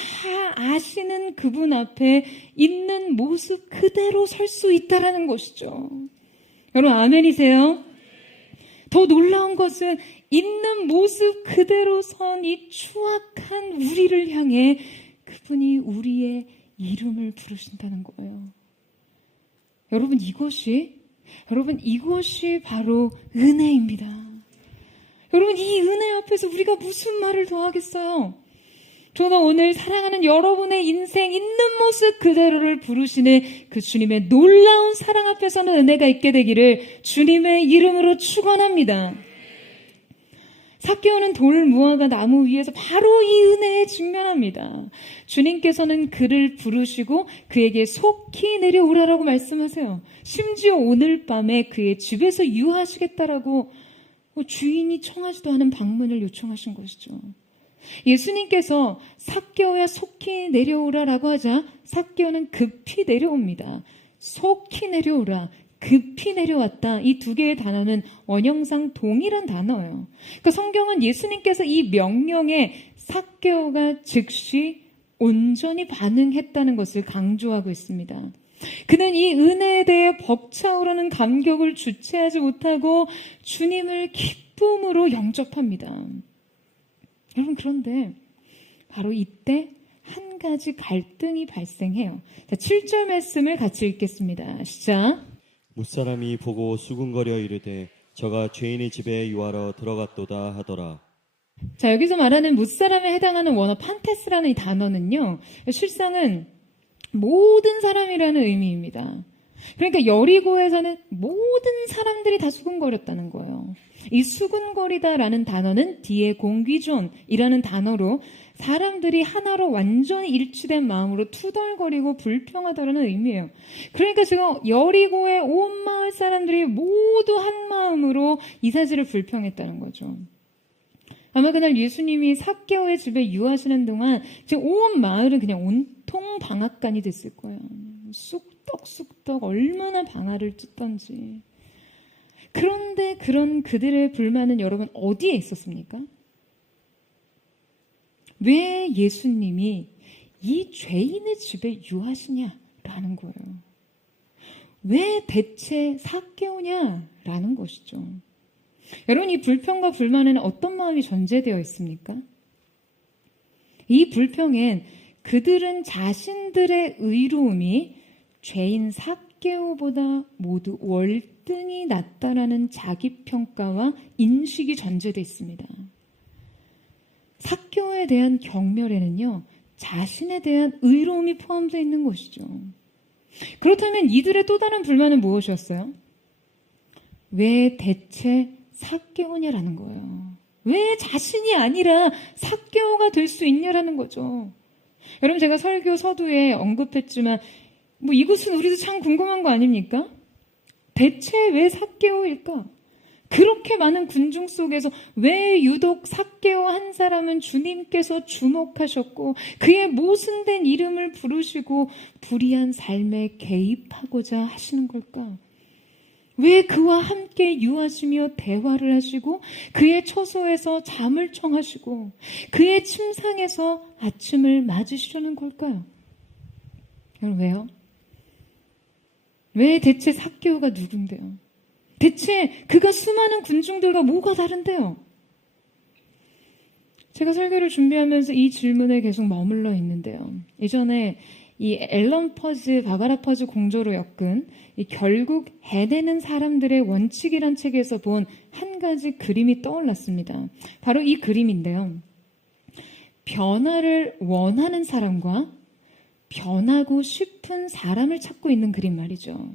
아시는 그분 앞에 있는 모습 그대로 설 수 있다라는 것이죠. 여러분, 아멘이세요? 더 놀라운 것은 있는 모습 그대로 선 이 추악한 우리를 향해 그분이 우리의 이름을 부르신다는 거예요. 여러분, 이것이 바로 은혜입니다. 여러분, 이 은혜 앞에서 우리가 무슨 말을 더 하겠어요? 저는 오늘 사랑하는 여러분의 인생 있는 모습 그대로를 부르시는 그 주님의 놀라운 사랑 앞에서는 은혜가 있게 되기를 주님의 이름으로 축원합니다. 삭개오는 돌 무화과 나무 위에서 바로 이 은혜에 직면합니다. 주님께서는 그를 부르시고 그에게 속히 내려오라라고 말씀하세요. 심지어 오늘 밤에 그의 집에서 유하시겠다라고 주인이 청하지도 않은 방문을 요청하신 것이죠. 예수님께서 삭개오야 속히 내려오라라고 하자 삭개오는 급히 내려옵니다. 속히 내려오라, 급히 내려왔다. 이 두 개의 단어는 원형상 동일한 단어예요. 그러니까 성경은 예수님께서 이 명령에 삭개오가 즉시 온전히 반응했다는 것을 강조하고 있습니다. 그는 이 은혜에 대해 벅차오르는 감격을 주체하지 못하고 주님을 기쁨으로 영접합니다. 여러분, 그런데 바로 이때 한 가지 갈등이 발생해요. 자, 7절 말씀을 같이 읽겠습니다. 시작. 무사람이 보고 수군거려 이르되 저가 죄인의 집에 유하러 들어갔도다 하더라. 자, 여기서 말하는 무사람에 해당하는 원어 판테스라는 이 단어는요, 실상은 모든 사람이라는 의미입니다. 그러니까 여리고에서는 모든 사람들이 다 수군거렸다는 거예요. 이 수군거리다라는 단어는 뒤에 공귀존이라는 단어로 사람들이 하나로 완전히 일치된 마음으로 투덜거리고 불평하다라는 의미예요. 그러니까 지금 여리고의 온 마을 사람들이 모두 한 마음으로 이 사실을 불평했다는 거죠. 아마 그날 예수님이 삭개오의 집에 유하시는 동안 지금 온 마을은 그냥 온통 방앗간이 됐을 거예요. 쑥떡쑥떡 얼마나 방아를 찢던지. 그런데 그런 그들의 불만은 여러분 어디에 있었습니까? 왜 예수님이 이 죄인의 집에 유하시냐라는 거예요. 왜 대체 삭개오냐라는 것이죠. 여러분, 이 불평과 불만에는 어떤 마음이 전제되어 있습니까? 이 불평엔 그들은 자신들의 의로움이 죄인 삭개오보다 모두 월등히 낫다라는 자기평가와 인식이 전제되어 있습니다. 삭개오에 대한 경멸에는요, 자신에 대한 의로움이 포함되어 있는 것이죠. 그렇다면 이들의 또 다른 불만은 무엇이었어요? 왜 대체 삭개오냐라는 거예요. 왜 자신이 아니라 삭개오가 될 수 있냐라는 거죠. 여러분, 제가 설교 서두에 언급했지만 이것은 우리도 참 궁금한 거 아닙니까? 대체 왜 삭개오일까? 그렇게 많은 군중 속에서 왜 유독 삭개오 한 사람은 주님께서 주목하셨고 그의 모순된 이름을 부르시고 불의한 삶에 개입하고자 하시는 걸까? 왜 그와 함께 유하시며 대화를 하시고 그의 처소에서 잠을 청하시고 그의 침상에서 아침을 맞으시려는 걸까요? 여러분, 왜요? 왜 대체 삭개오가 누군데요? 대체 그가 수많은 군중들과 뭐가 다른데요? 제가 설교를 준비하면서 이 질문에 계속 머물러 있는데요. 예전에 이 앨런 퍼즈, 바바라 퍼즈 공저로 엮은 이 결국 해내는 사람들의 원칙이란 책에서 본 한 가지 그림이 떠올랐습니다. 바로 이 그림인데요. 변화를 원하는 사람과 변하고 싶은 사람을 찾고 있는 그림 말이죠.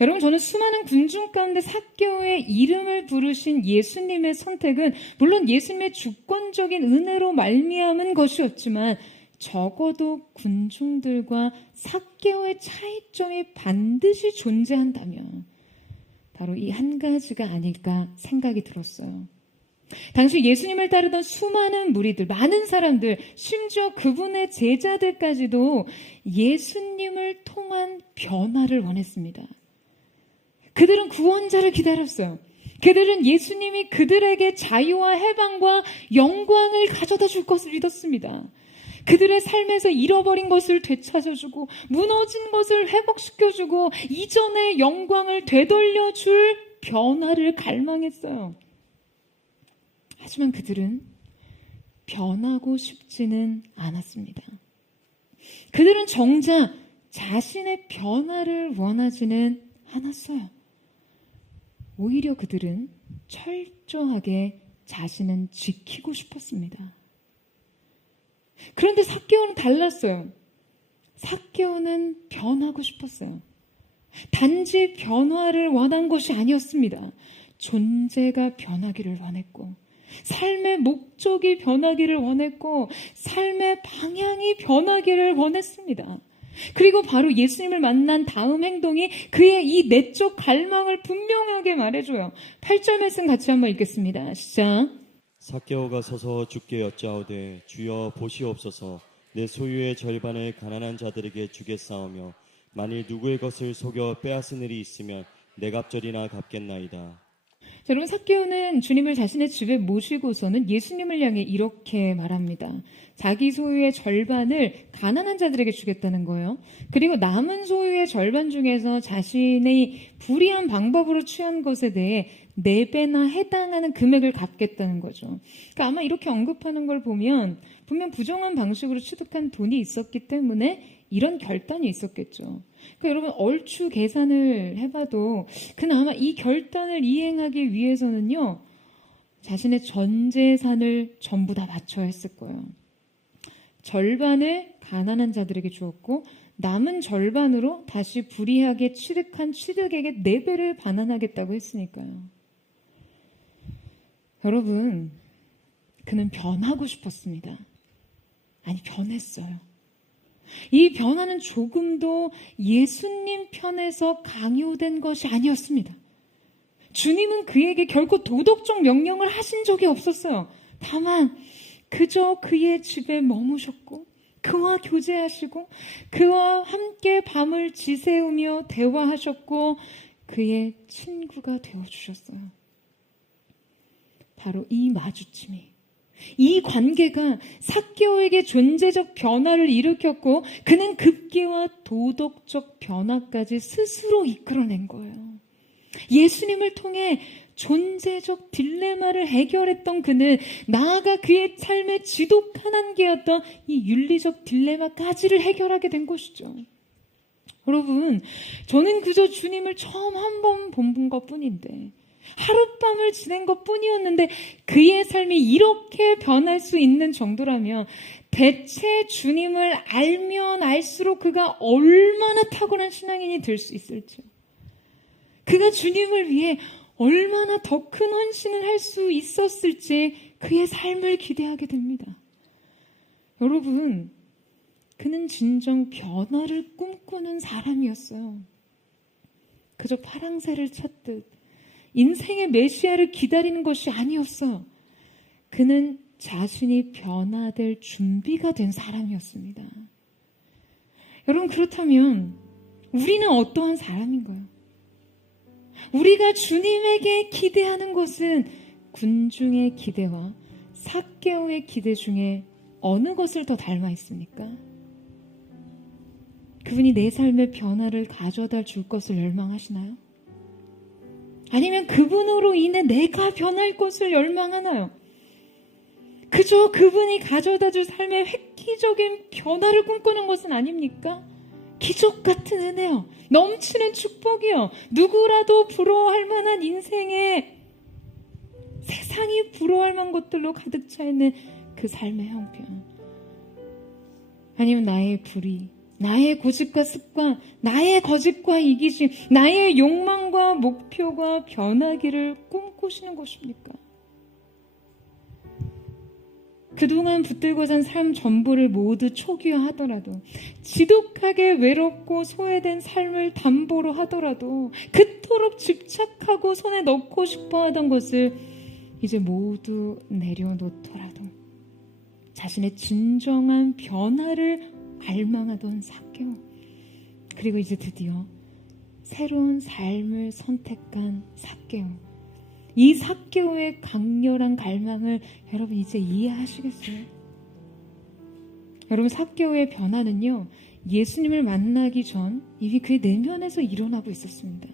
여러분, 저는 수많은 군중 가운데 삭개오의 이름을 부르신 예수님의 선택은 물론 예수님의 주권적인 은혜로 말미암은 것이었지만 적어도 군중들과 삭개오의 차이점이 반드시 존재한다면 바로 이 한 가지가 아닐까 생각이 들었어요. 당시 예수님을 따르던 수많은 무리들, 많은 사람들, 심지어 그분의 제자들까지도 예수님을 통한 변화를 원했습니다. 그들은 구원자를 기다렸어요. 그들은 예수님이 그들에게 자유와 해방과 영광을 가져다 줄 것을 믿었습니다. 그들의 삶에서 잃어버린 것을 되찾아주고 무너진 것을 회복시켜주고 이전의 영광을 되돌려줄 변화를 갈망했어요. 하지만 그들은 변하고 싶지는 않았습니다. 그들은 정작 자신의 변화를 원하지는 않았어요. 오히려 그들은 철저하게 자신은 지키고 싶었습니다. 그런데 삭개오는 달랐어요. 삭개오는 변하고 싶었어요. 단지 변화를 원한 것이 아니었습니다. 존재가 변하기를 원했고, 삶의 목적이 변하기를 원했고, 삶의 방향이 변하기를 원했습니다. 그리고 바로 예수님을 만난 다음 행동이 그의 이 내적 갈망을 분명하게 말해줘요. 8절 말씀 같이 한번 읽겠습니다. 시작. 삭개오가 서서 주께 여짜오되 주여 보시옵소서 내 소유의 절반을 가난한 자들에게 주겠사오며 만일 누구의 것을 속여 빼앗은 일이 있으면 내 갑절이나 갚겠나이다. 자, 여러분, 삭개오는 주님을 자신의 집에 모시고서는 예수님을 향해 이렇게 말합니다. 자기 소유의 절반을 가난한 자들에게 주겠다는 거예요. 그리고 남은 소유의 절반 중에서 자신의 불의한 방법으로 취한 것에 대해 4배나 해당하는 금액을 갚겠다는 거죠. 그러니까 아마 이렇게 언급하는 걸 보면 분명 부정한 방식으로 취득한 돈이 있었기 때문에 이런 결단이 있었겠죠. 그러니까 여러분, 얼추 계산을 해봐도 그나마 이 결단을 이행하기 위해서는요, 자신의 전 재산을 전부 다 바쳐야 했을 거예요. 절반을 가난한 자들에게 주었고 남은 절반으로 다시 불이하게 취득한 취득액의 4배를 반환하겠다고 했으니까요. 여러분, 그는 변하고 싶었습니다. 아니, 변했어요. 이 변화는 조금도 예수님 편에서 강요된 것이 아니었습니다. 주님은 그에게 결코 도덕적 명령을 하신 적이 없었어요. 다만 그저 그의 집에 머무셨고 그와 교제하시고 그와 함께 밤을 지새우며 대화하셨고 그의 친구가 되어주셨어요. 바로 이 마주침이, 이 관계가 삭개오에게 존재적 변화를 일으켰고 그는 급기와 도덕적 변화까지 스스로 이끌어낸 거예요. 예수님을 통해 존재적 딜레마를 해결했던 그는 나아가 그의 삶의 지독한 한계였던 이 윤리적 딜레마까지를 해결하게 된 것이죠. 여러분, 저는 그저 주님을 처음 한 번 본 것뿐인데, 하룻밤을 지낸 것뿐이었는데 그의 삶이 이렇게 변할 수 있는 정도라면 대체 주님을 알면 알수록 그가 얼마나 탁월한 신앙인이 될 수 있을지요. 그가 주님을 위해 얼마나 더 큰 헌신을 할 수 있었을지 그의 삶을 기대하게 됩니다. 여러분, 그는 진정 변화를 꿈꾸는 사람이었어요. 그저 파랑새를 찾듯 인생의 메시아를 기다리는 것이 아니었어요. 그는 자신이 변화될 준비가 된 사람이었습니다. 여러분, 그렇다면 우리는 어떠한 사람인가요? 우리가 주님에게 기대하는 것은 군중의 기대와 삭개오의 기대 중에 어느 것을 더 닮아 있습니까? 그분이 내 삶의 변화를 가져다 줄 것을 열망하시나요? 아니면 그분으로 인해 내가 변할 것을 열망하나요? 그저 그분이 가져다 줄 삶의 획기적인 변화를 꿈꾸는 것은 아닙니까? 기적 같은 은혜요, 넘치는 축복이요, 누구라도 부러워할 만한 인생에 세상이 부러워할 만한 것들로 가득 차 있는 그 삶의 형편. 아니면 나의 불의, 나의 고집과 습관, 나의 거짓과 이기심, 나의 욕망과 목표가 변하기를 꿈꾸시는 것입니까? 그동안 붙들고 산 삶 전부를 모두 초기화하더라도, 지독하게 외롭고 소외된 삶을 담보로 하더라도, 그토록 집착하고 손에 넣고 싶어 하던 것을 이제 모두 내려놓더라도 자신의 진정한 변화를 갈망하던 삭개오, 그리고 이제 드디어 새로운 삶을 선택한 삭개오, 이 삭개오의 강렬한 갈망을 여러분 이제 이해하시겠어요? 여러분, 삭개오의 변화는요, 예수님을 만나기 전 이미 그의 내면에서 일어나고 있었습니다.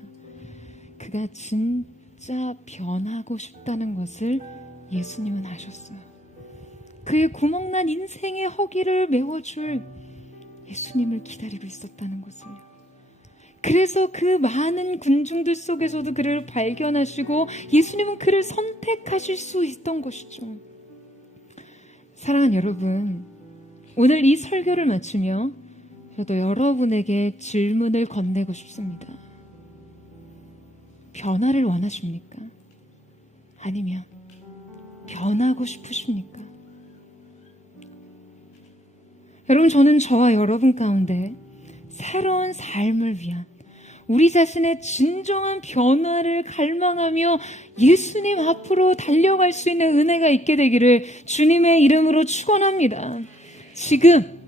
그가 진짜 변하고 싶다는 것을 예수님은 아셨어요. 그의 구멍난 인생의 허기를 메워줄 예수님을 기다리고 있었다는 것을요. 그래서 그 많은 군중들 속에서도 그를 발견하시고 예수님은 그를 선택하실 수 있던 것이죠. 사랑하는 여러분, 오늘 이 설교를 마치며 저도 여러분에게 질문을 건네고 싶습니다. 변화를 원하십니까? 아니면 변하고 싶으십니까? 여러분, 저는 저와 여러분 가운데 새로운 삶을 위한 우리 자신의 진정한 변화를 갈망하며 예수님 앞으로 달려갈 수 있는 은혜가 있게 되기를 주님의 이름으로 축원합니다. 지금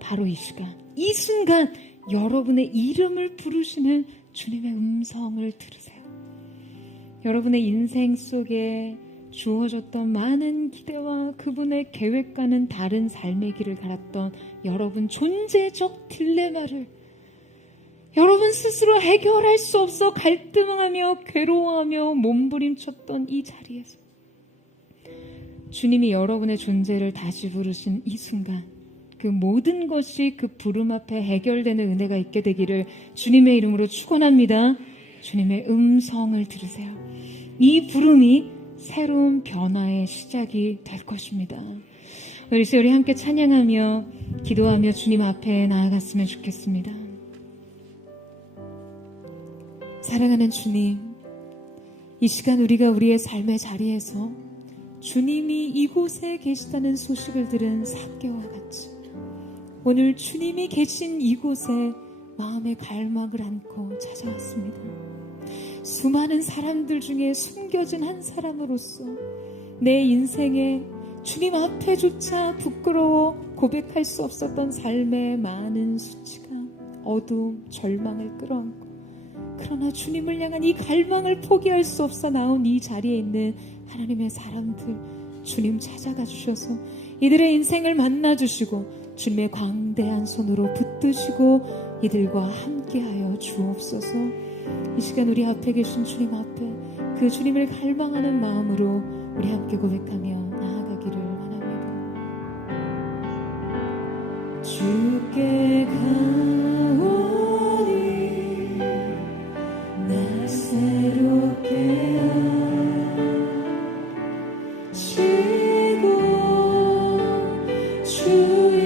바로 이 시간, 이 순간 여러분의 이름을 부르시는 주님의 음성을 들으세요. 여러분의 인생 속에 주어졌던 많은 기대와 그분의 계획과는 다른 삶의 길을 갈았던 여러분 존재적 딜레마를 여러분 스스로 해결할 수 없어 갈등하며 괴로워하며 몸부림쳤던 이 자리에서 주님이 여러분의 존재를 다시 부르신 이 순간, 그 모든 것이 그 부름 앞에 해결되는 은혜가 있게 되기를 주님의 이름으로 축원합니다. 주님의 음성을 들으세요. 이 부름이 새로운 변화의 시작이 될 것입니다. 우리 함께 찬양하며 기도하며 주님 앞에 나아갔으면 좋겠습니다. 사랑하는 주님, 이 시간 우리가 우리의 삶의 자리에서 주님이 이곳에 계시다는 소식을 들은 삭개오와 같이 오늘 주님이 계신 이곳에 마음의 갈망을 안고 찾아왔습니다. 수많은 사람들 중에 숨겨진 한 사람으로서 내 인생에 주님 앞에조차 부끄러워 고백할 수 없었던 삶의 많은 수치가 어두움, 절망을 끌어안고, 그러나 주님을 향한 이 갈망을 포기할 수 없어 나온 이 자리에 있는 하나님의 사람들, 주님 찾아가 주셔서 이들의 인생을 만나주시고 주님의 광대한 손으로 붙드시고 이들과 함께하여 주옵소서. 이 시간 우리 앞에 계신 주님 앞에 그 주님을 갈망하는 마음으로 우리 함께 고백하며 나아가기를 원합니다. 주께 가오니 날 새롭게 하시고 주의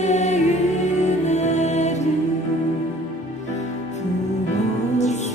은혜를 부어주소서.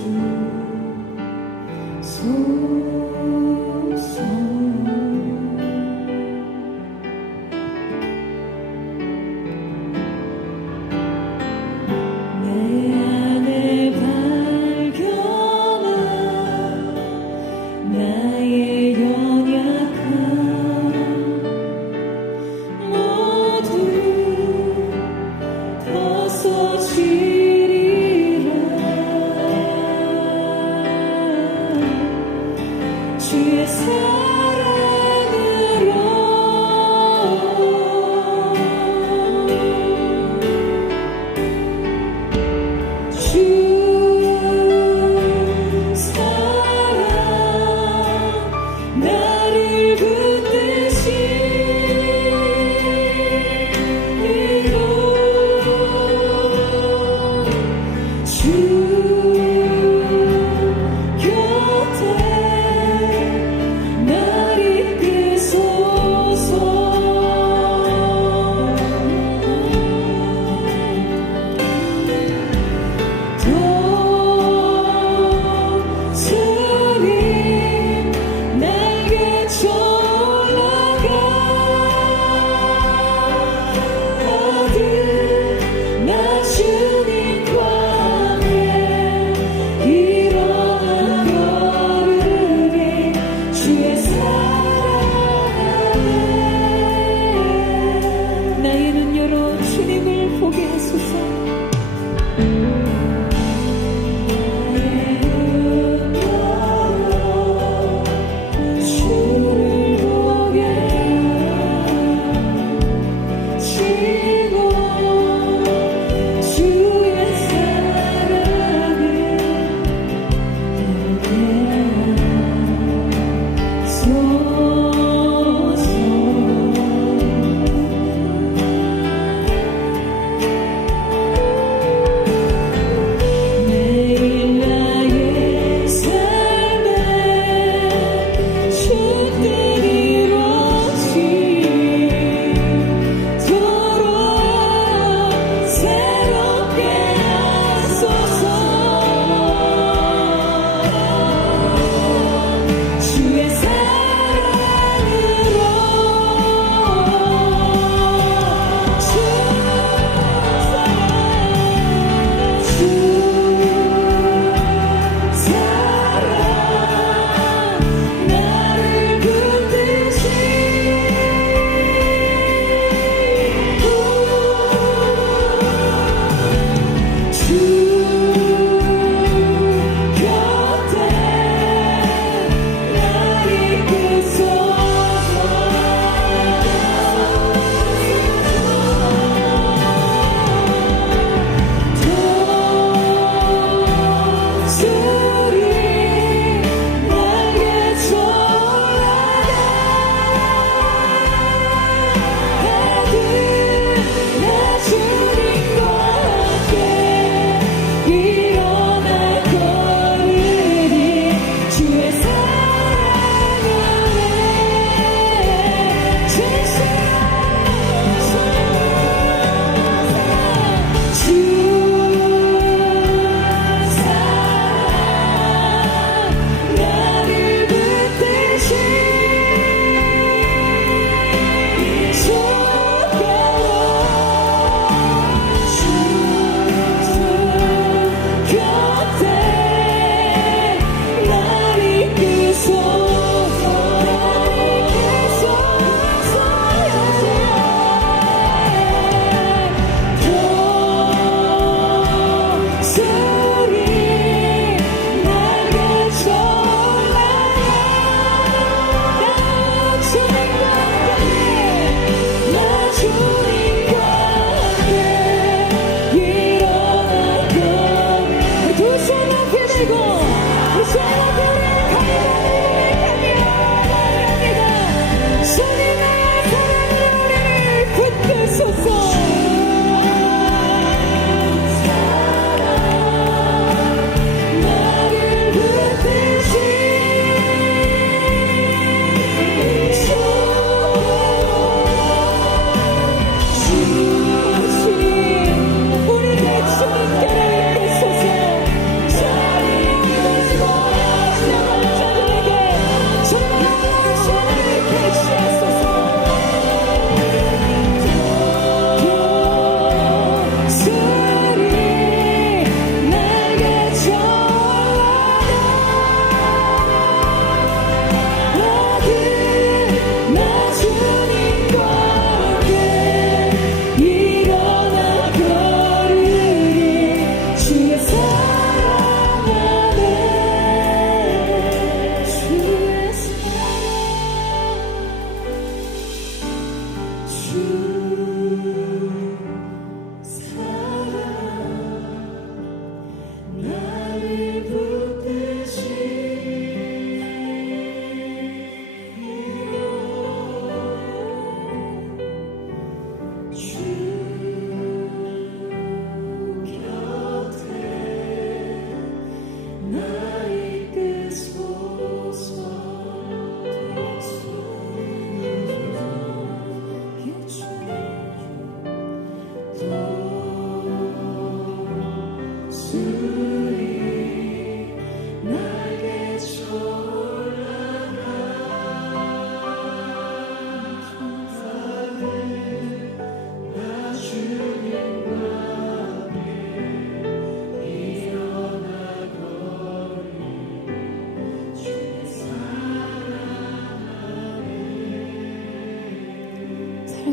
주의 사랑으로 주 사랑 나를 붙드시고 주 곁에 나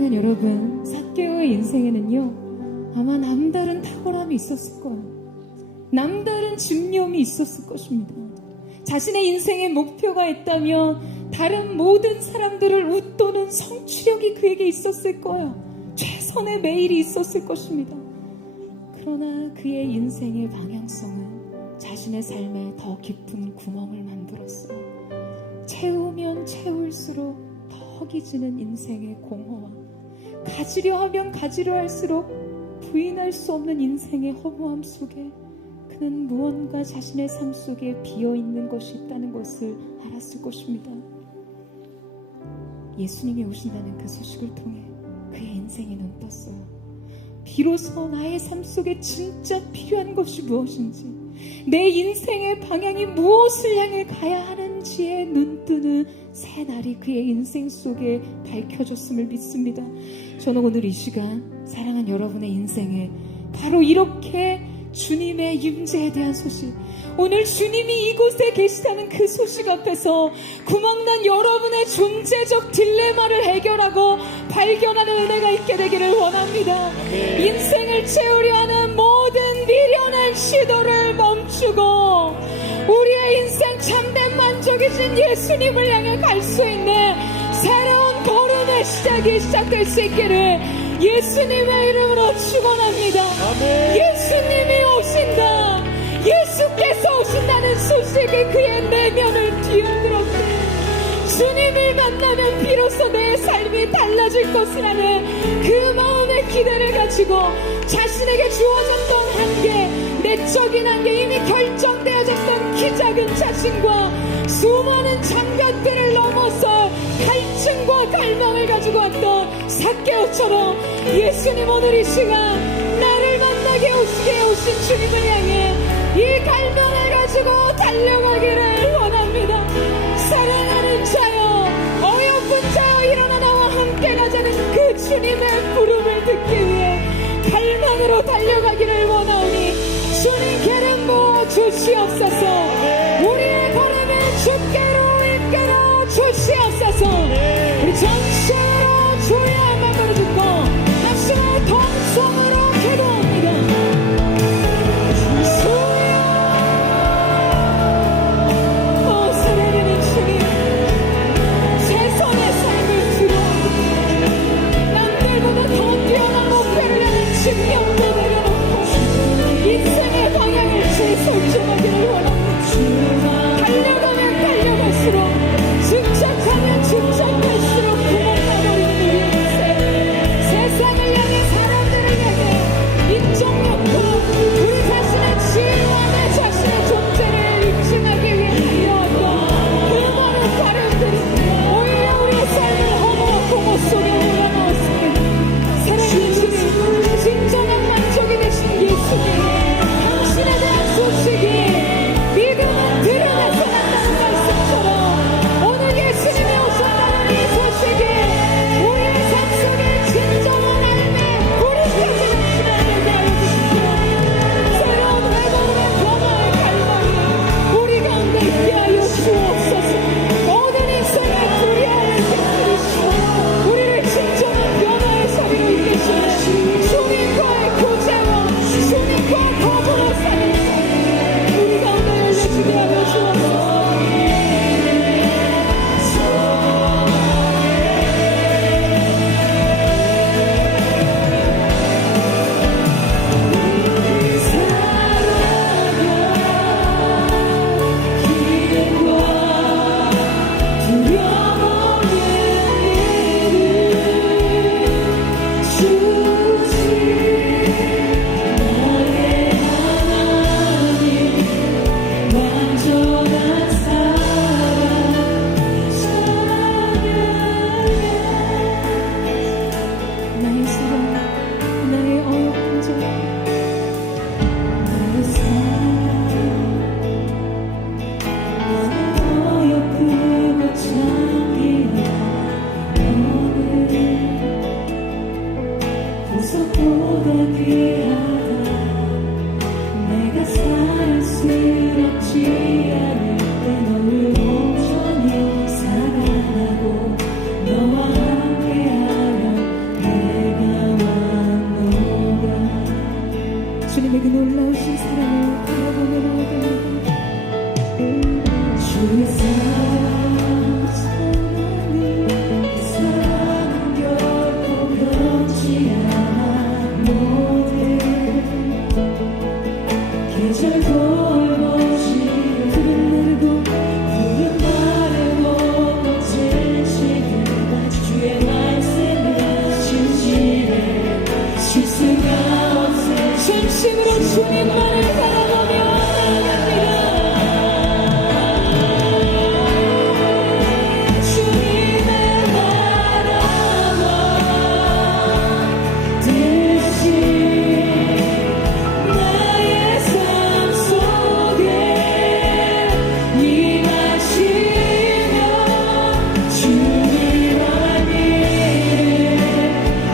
사랑하는 여러분, 삭개오의 인생에는요, 아마 남다른 탁월함이 있었을 거예요. 남다른 집념이 있었을 것입니다. 자신의 인생의 목표가 있다면 다른 모든 사람들을 웃도는 성취력이 그에게 있었을 거예요. 최선의 매일이 있었을 것입니다. 그러나 그의 인생의 방향성은 자신의 삶에 더 깊은 구멍을 만들었어요. 채우면 채울수록 더 허기지는 인생의 공허와 가지려 하면 가지려 할수록 부인할 수 없는 인생의 허무함 속에 그는 무언가 자신의 삶 속에 비어있는 것이 있다는 것을 알았을 것입니다. 예수님이 오신다는 그 소식을 통해 그의 인생이 눈 떴어요. 비로소 나의 삶 속에 진짜 필요한 것이 무엇인지, 내 인생의 방향이 무엇을 향해 가야 하는지에 눈뜨는 새 날이 그의 인생 속에 밝혀졌음을 믿습니다. 저는 오늘 이 시간 사랑하는 여러분의 인생에 바로 이렇게 주님의 임재에 대한 소식, 오늘 주님이 이곳에 계시다는 그 소식 앞에서 구멍난 여러분의 존재적 딜레마를 해결하고 발견하는 은혜가 있게 되기를 원합니다. 인생을 채우려 하는 모든 미련한 시도를 멈추고 우리의 인생 참된 만족이신 예수님을 향해 갈 수 있는 새로운 걸음의 시작이 시작될 수 있기를 예수님의 이름으로 축원합니다. 예수님이 오신다. 예수께서 오신다는 소식이 그의 내면을 뒤흔들었대. 주님을 만나면 비로소 내 삶이 달라질 것이라는 그 마음의 기대를 가지고 자신에게 주어졌던 한계, 내적인 한계, 이미 결정되어졌던 키 작은 자신과 수많은 장벽들을 넘어서 갈증과 갈망을 가지고 왔던 삭개오처럼 예수님 오늘 이 시간 나를 만나게 오신 주님을 향해 이 갈망을 가지고 달려가기를 원합니다. 사랑하는 자여, 어여쁜 자여, 일어나 나와 함께 가자는 그 주님의 부름을 듣기 위해 갈망으로 달려가기를 원하오니 주님께는 뭐 주시옵소서. 우리의 걸음을 주께로 이끌어 주시옵소서. 우리 전심으로 주의 말씀을 듣고 박수와 통성으로 기도합니다. 살아계신 주님, 제 손의 삶을 들어 남들보다 더 뛰어난 목표를 향한 집념도 내려놓고 인생의 방향을 재설정하기를 원합니다. 주님만을 바라보며 나아갑니다. 주님의 나라와 뜻이 나의 삶 속에 임하시며 주님 아니를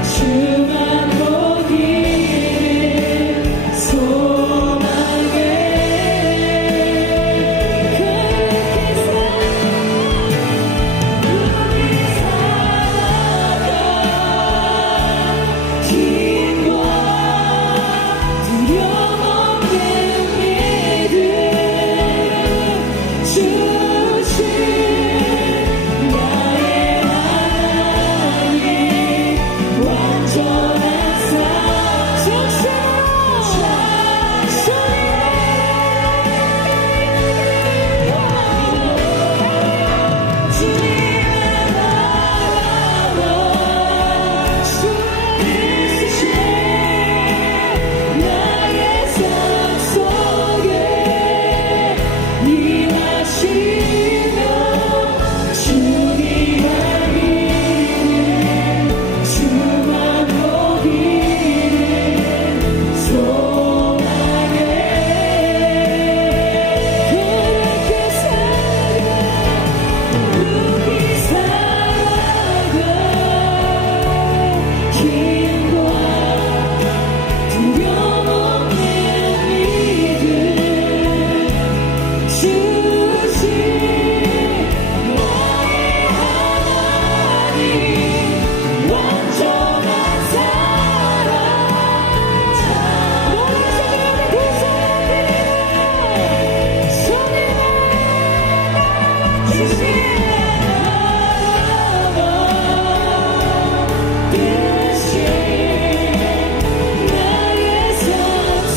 주만 보기를 소망해 그렇게 살아가 힘과 두려움 없는 믿음 주신 나의 하나님 완전한 삶 주님의 나라와 주님 나의 삶 속에 임하시며 주님 아니를 주만 보기를 소망해 그렇게 살아가 힘과 두려움 없는 믿음 주신 나의 하나님 완전한 사랑 모든 죄를 구속하리라 주님의 주신 뜻이 나의 삶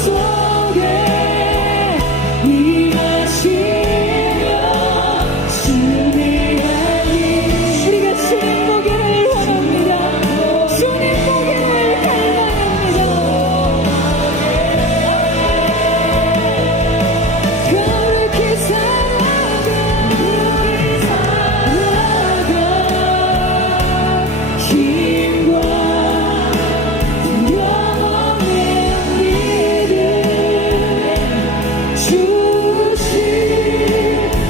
속에 임하시며 주님 아니 우리가 주님 보기를 원합니다. 주님 보기를 갈망합니다. 그렇게 살아가 힘과 두려움 없는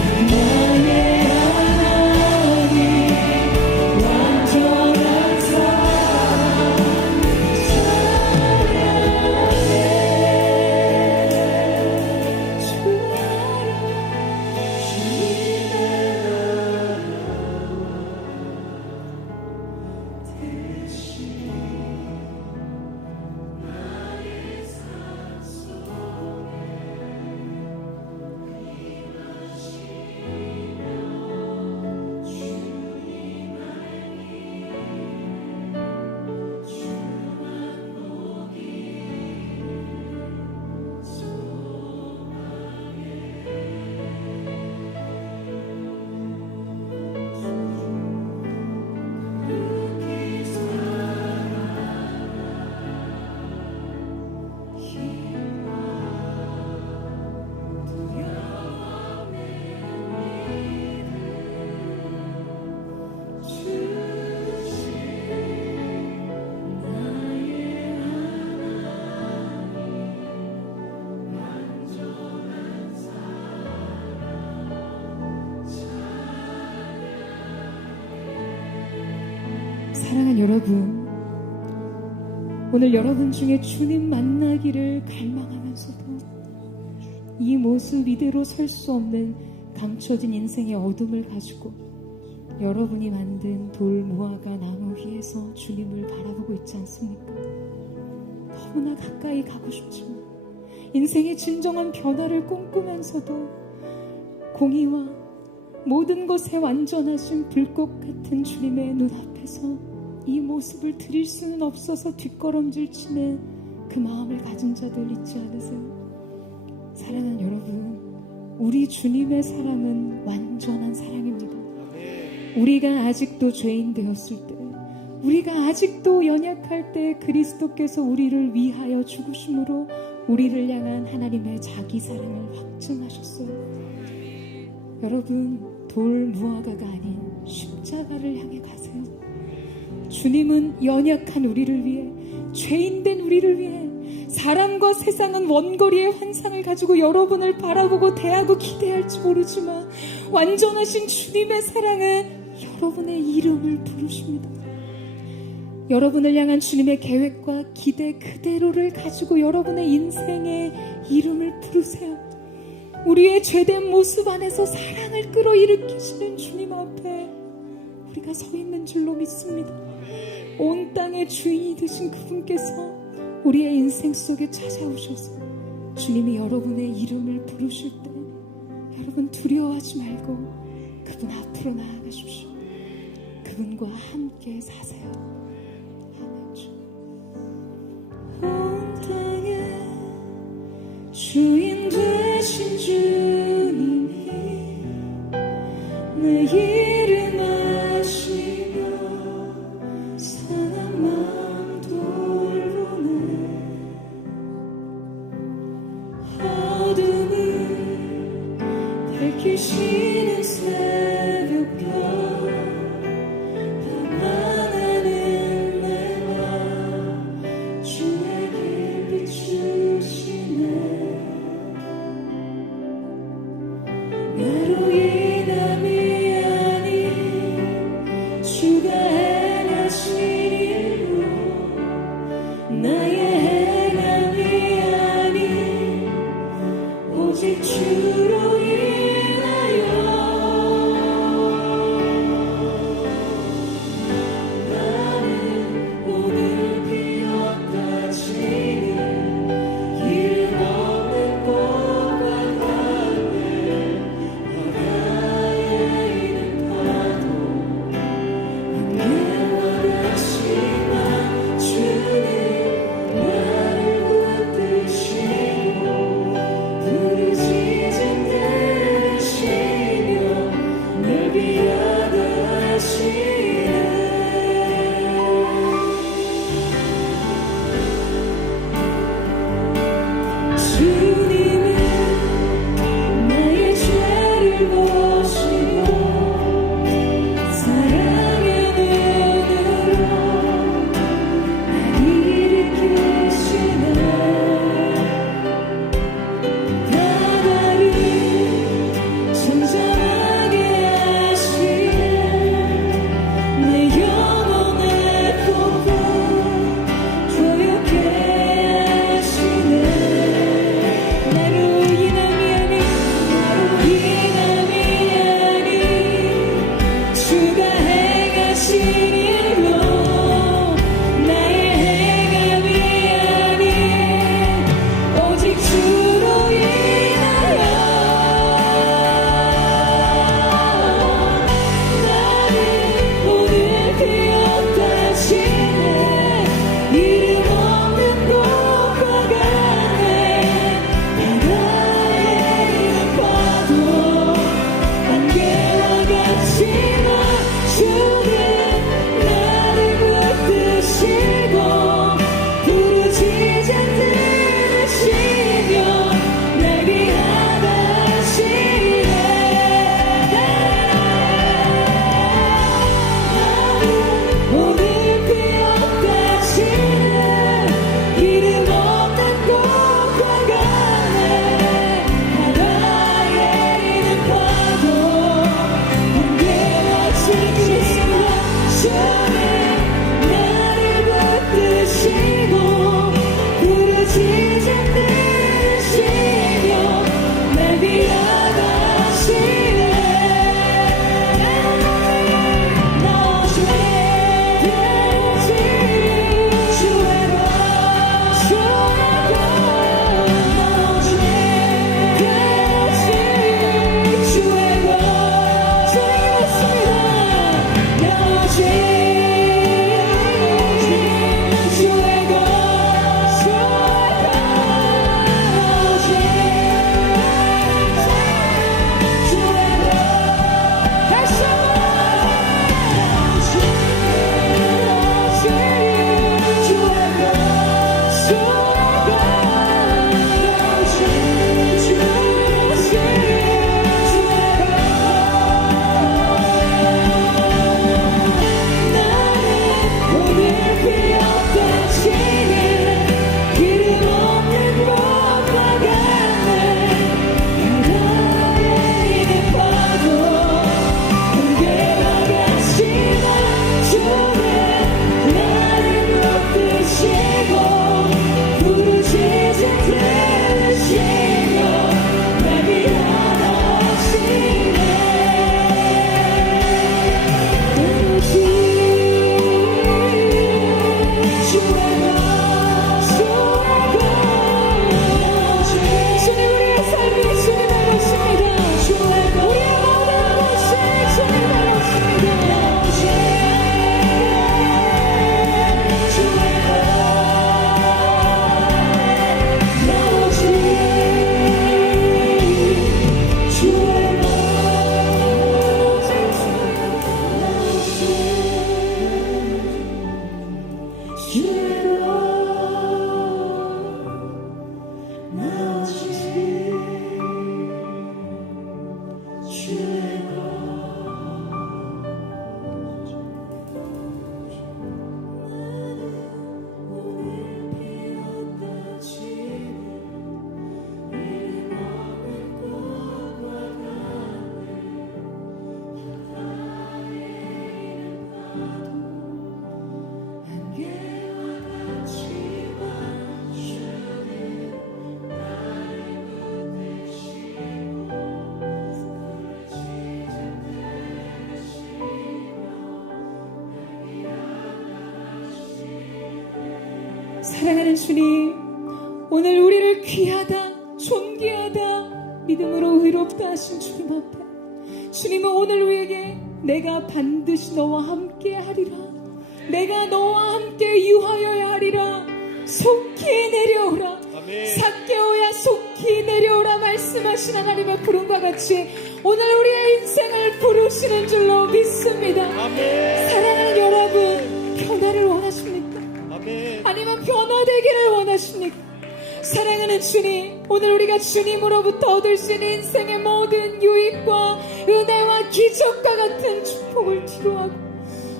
믿음 주신 나의 하나님 완전한 사랑하는 여러분, 오늘 여러분 중에 주님 만나기를 갈망하면서도 이 모습 이대로 설 수 없는 감춰진 인생의 어둠을 가지고 여러분이 만든 돌 무화과 나무 위에서 주님을 바라보고 있지 않습니까? 너무나 가까이 가고 싶지만 인생의 진정한 변화를 꿈꾸면서도 공의와 모든 것에 완전하신 불꽃 같은 주님의 눈앞에서 이 모습을 드릴 수는 없어서 뒷걸음질 치는 그 마음을 가진 자들 있지 않으세요? 사랑하는 여러분, 우리 주님의 사랑은 완전한 사랑입니다. 우리가 아직도 죄인 되었을 때, 우리가 아직도 연약할 때 그리스도께서 우리를 위하여 죽으심으로 우리를 향한 하나님의 자기 사랑을 확증하셨어요. 여러분, 돌 무화과가 아닌 십자가를 향해 가세요. 주님은 연약한 우리를 위해, 죄인된 우리를 위해, 사람과 세상은 원거리의 환상을 가지고 여러분을 바라보고 대하고 기대할지 모르지만 완전하신 주님의 사랑은 여러분의 이름을 부르십니다. 여러분을 향한 주님의 계획과 기대 그대로를 가지고 여러분의 인생의 이름을 부르세요. 우리의 죄된 모습 안에서 사랑을 끌어일으키시는 주님 앞에 우리가 서 있는 줄로 믿습니다. 온 땅의 주인이 되신 그분께서 우리의 인생 속에 찾아오셔서 주님이 여러분의 이름을 부르실 때 여러분 두려워하지 말고 그분 앞으로 나아가십시오. 그분과 함께 사세요. 아멘. 온 땅의 주인 되신 주님이 내 이름 아시며 상한 마음 돌보네. 어둠을 밝히시는 새벽별 밤하늘은 내와 주의 길 비추시네. 나로 인함이 아닌 주가 행하신 일로 나의 행함이 아닌 오직 주로 인하여 나는 오늘 피었다 지니 이름 없는 꽃과 같네. 바다에 있는 파도 안개와 같지만 주는 나를 붙드시고 부르짖은 때 되시며 날 위하다 하시네. 주님은 나의 죄를 보시고 사랑의 눈으로 날 일으키시네. 바다를 잠잠하게 하시네. 내 영혼의 폭풍 조용케 하시네. 나로 인함이 아닌 주가 행하신 일로 나의 행함이 아닌 오직 주로 인하여 나는 오늘 피었다 지네. 이름 없는 꽃과 같네. 바다에 있는 파도 안개와 같지만 주는 나를 붙드시고 부르짖은 때 되시며 날 위하다 하시네. 나는 오늘 피었다 지네. 이름 없는 꽃과 같네. 바다에 있는 파도 안개와 지치지만 주는 나를 붙드시고 부르짖은 때 되시며 날 위하다 하시네. 나 죄 되지 주의 것 나 죄 되지 주의 것 생겼습니다. 나 죄 주의 것 다시 한번 주의 것 사랑하는 주님, 오늘 우리를 귀하다, 존귀하다, 믿음으로 의롭다 하신 주님 앞에 주님은 오늘 우리에게 내가 반드시 너와 함께 하리라, 내가 너와 함께 유하여야 하리라, 속히 내려오라, 삭개오야 속히 내려오라 말씀하신 하나님의 부름과 같이 오늘 우리의 인생을 부르시는 줄로 믿습니다. 사랑하는 여러분, 변화를 원하십니까? 아니면 변화되기를 원하십니까? 사랑하는 주님, 오늘 우리가 주님으로부터 얻을 수 있는 인생의 모든 유익과 은혜와 기적과 같은 축복을 기도하고,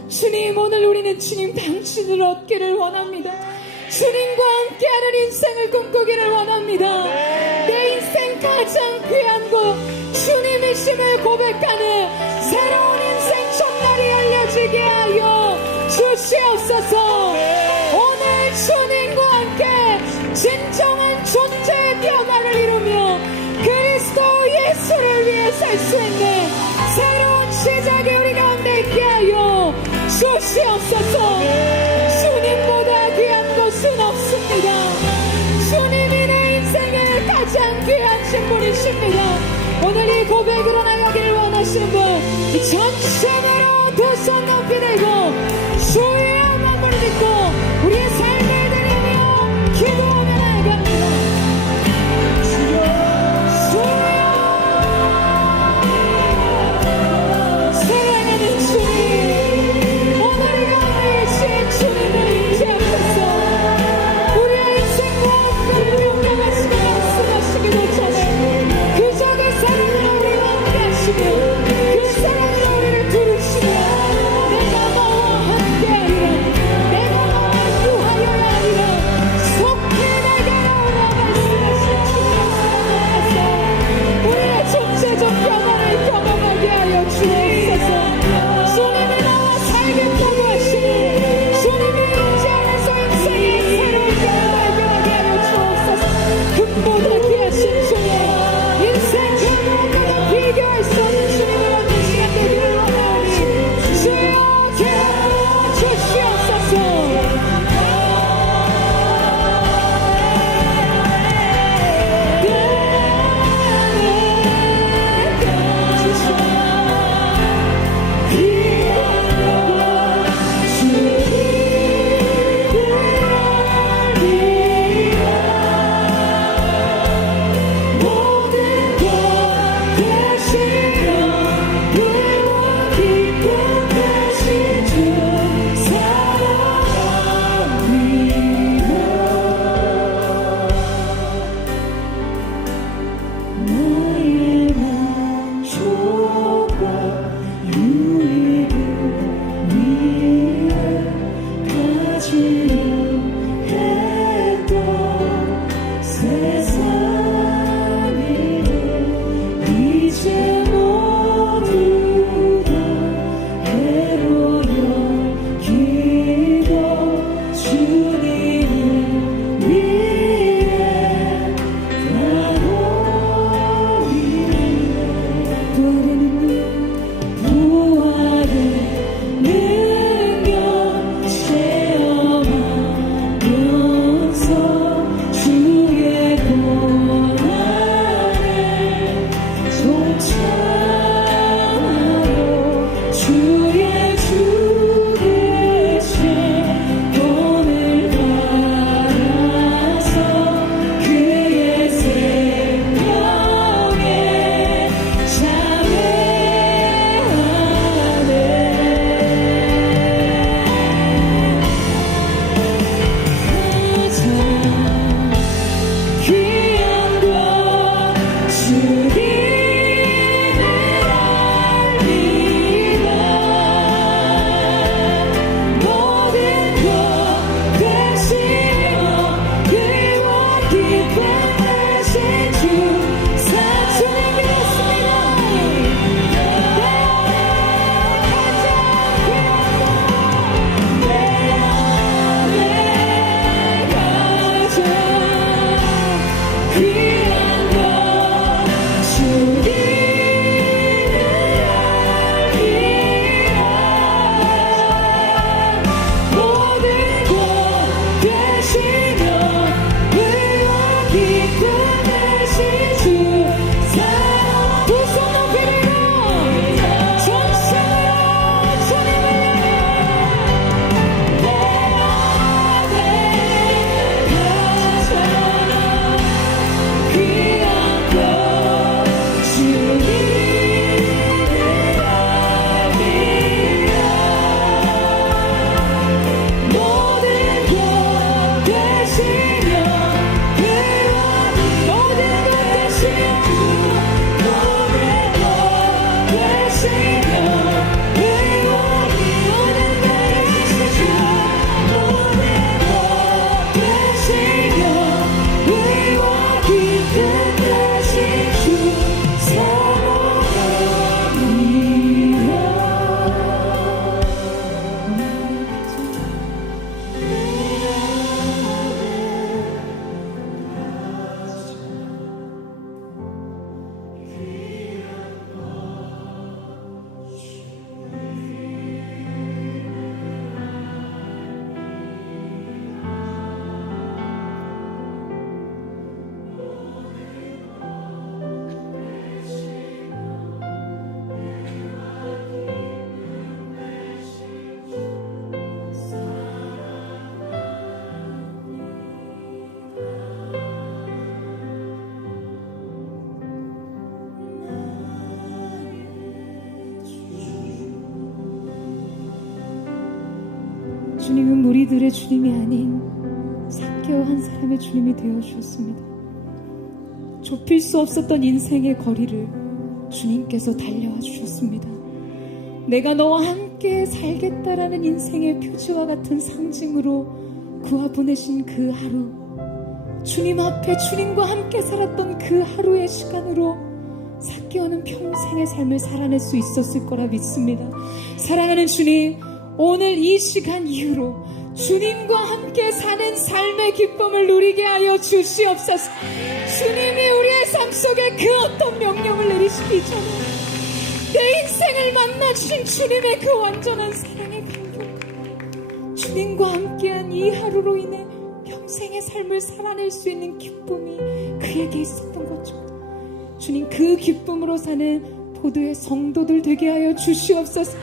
주님, 오늘 우리는 주님 당신을 얻기를 원합니다. 주님과 함께하는 인생을 꿈꾸기를 원합니다. 내 인생 가장 귀한 곳 주님이심을 고백하는 새로운 인생 첫날이 알려지게 하여 주시옵소서. 오늘 주님과 함께 진정한 존재의 변화를 이루며 그리스도 예수를 위해 살 수 있는 새로운 시작이 우리 가운데 있게 하여 주시옵소서. 주님보다 귀한 곳은 없습니다. 주님이 내 인생의 가장 귀한 신분이십니다. 오늘 이 고백으로 나가기를 원하시는 분, 이 전심으로 두 손 높이 들고 주의 마음을 믿고 우리의 삶을 드리며 기도하며 나아갑니다. 주여, 사랑하는 주님, 오늘 이 가운데 계신 주님을 인지하면서 우리의 인생과 공평하시게 말씀하시기도 전에 그적의 사랑으로 우리와 함께 하시며 그 사랑으로 우리를 부르시며 내가 너와 함께 하리라, 내가 주님은 무리들의 주님이 아닌 삭개오 한 사람의 주님이 되어주셨습니다. 좁힐 수 없었던 인생의 거리를 주님께서 달려와 주셨습니다. 내가 너와 함께 살겠다라는 인생의 표지와 같은 상징으로 그와 보내신 그 하루, 주님 앞에 주님과 함께 살았던 그 하루의 시간으로 삭개오는 평생의 삶을 살아낼 수 있었을 거라 믿습니다. 사랑하는 주님, 오늘 이 시간 이후로 주님과 함께 사는 삶의 기쁨을 누리게 하여 주시옵소서. 주님이 우리의 삶 속에 그 어떤 명령을 내리시기 전에 내 인생을 만나주신 주님의 그 완전한 사랑의 감동, 주님과 함께한 이 하루로 인해 평생의 삶을 살아낼 수 있는 기쁨이 그에게 있었던 거죠. 주님, 그 기쁨으로 사는 포도의 성도들 되게 하여 주시옵소서.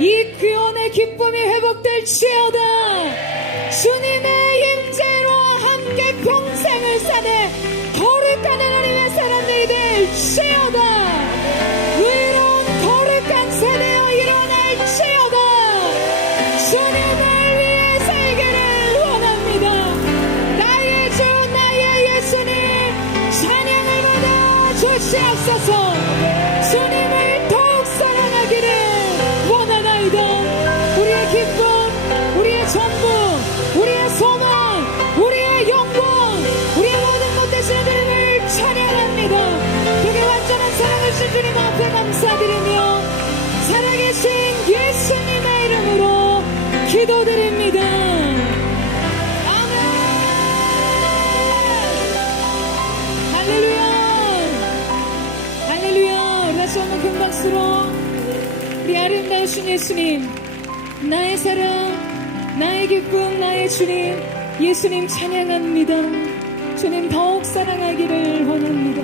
이 구원의 기쁨이 회복될지어다. 주님의 임재로 함께 평생을 사는 거룩한 하나님의 사람들이 될지어다. 의로운 거룩한 세대여 일어날지어다. 주님을 위해 살기를 원합니다. 나의 주 나의 예수님 찬양을 받아 주시옵소서. 주님을 더욱 사랑하기를 원하나이다. 우리의 기쁨, 우리의 전부, 우리의 소망, 우리의 영광, 우리의 모든 것 되시는 주님을 찬양합니다. 그게 완전한 사랑을 주신 주님 앞에 감사드리며 살아계신 예수님의 이름으로 기도드립니다. 아멘. 할렐루야. 할렐루야. 우리 다시 한번 큰 박수로 우리 아름다우신 예수님, 나의 사랑, 나의 기쁨, 나의 주님, 예수님 찬양합니다. 주님 더욱 사랑하기를 원합니다.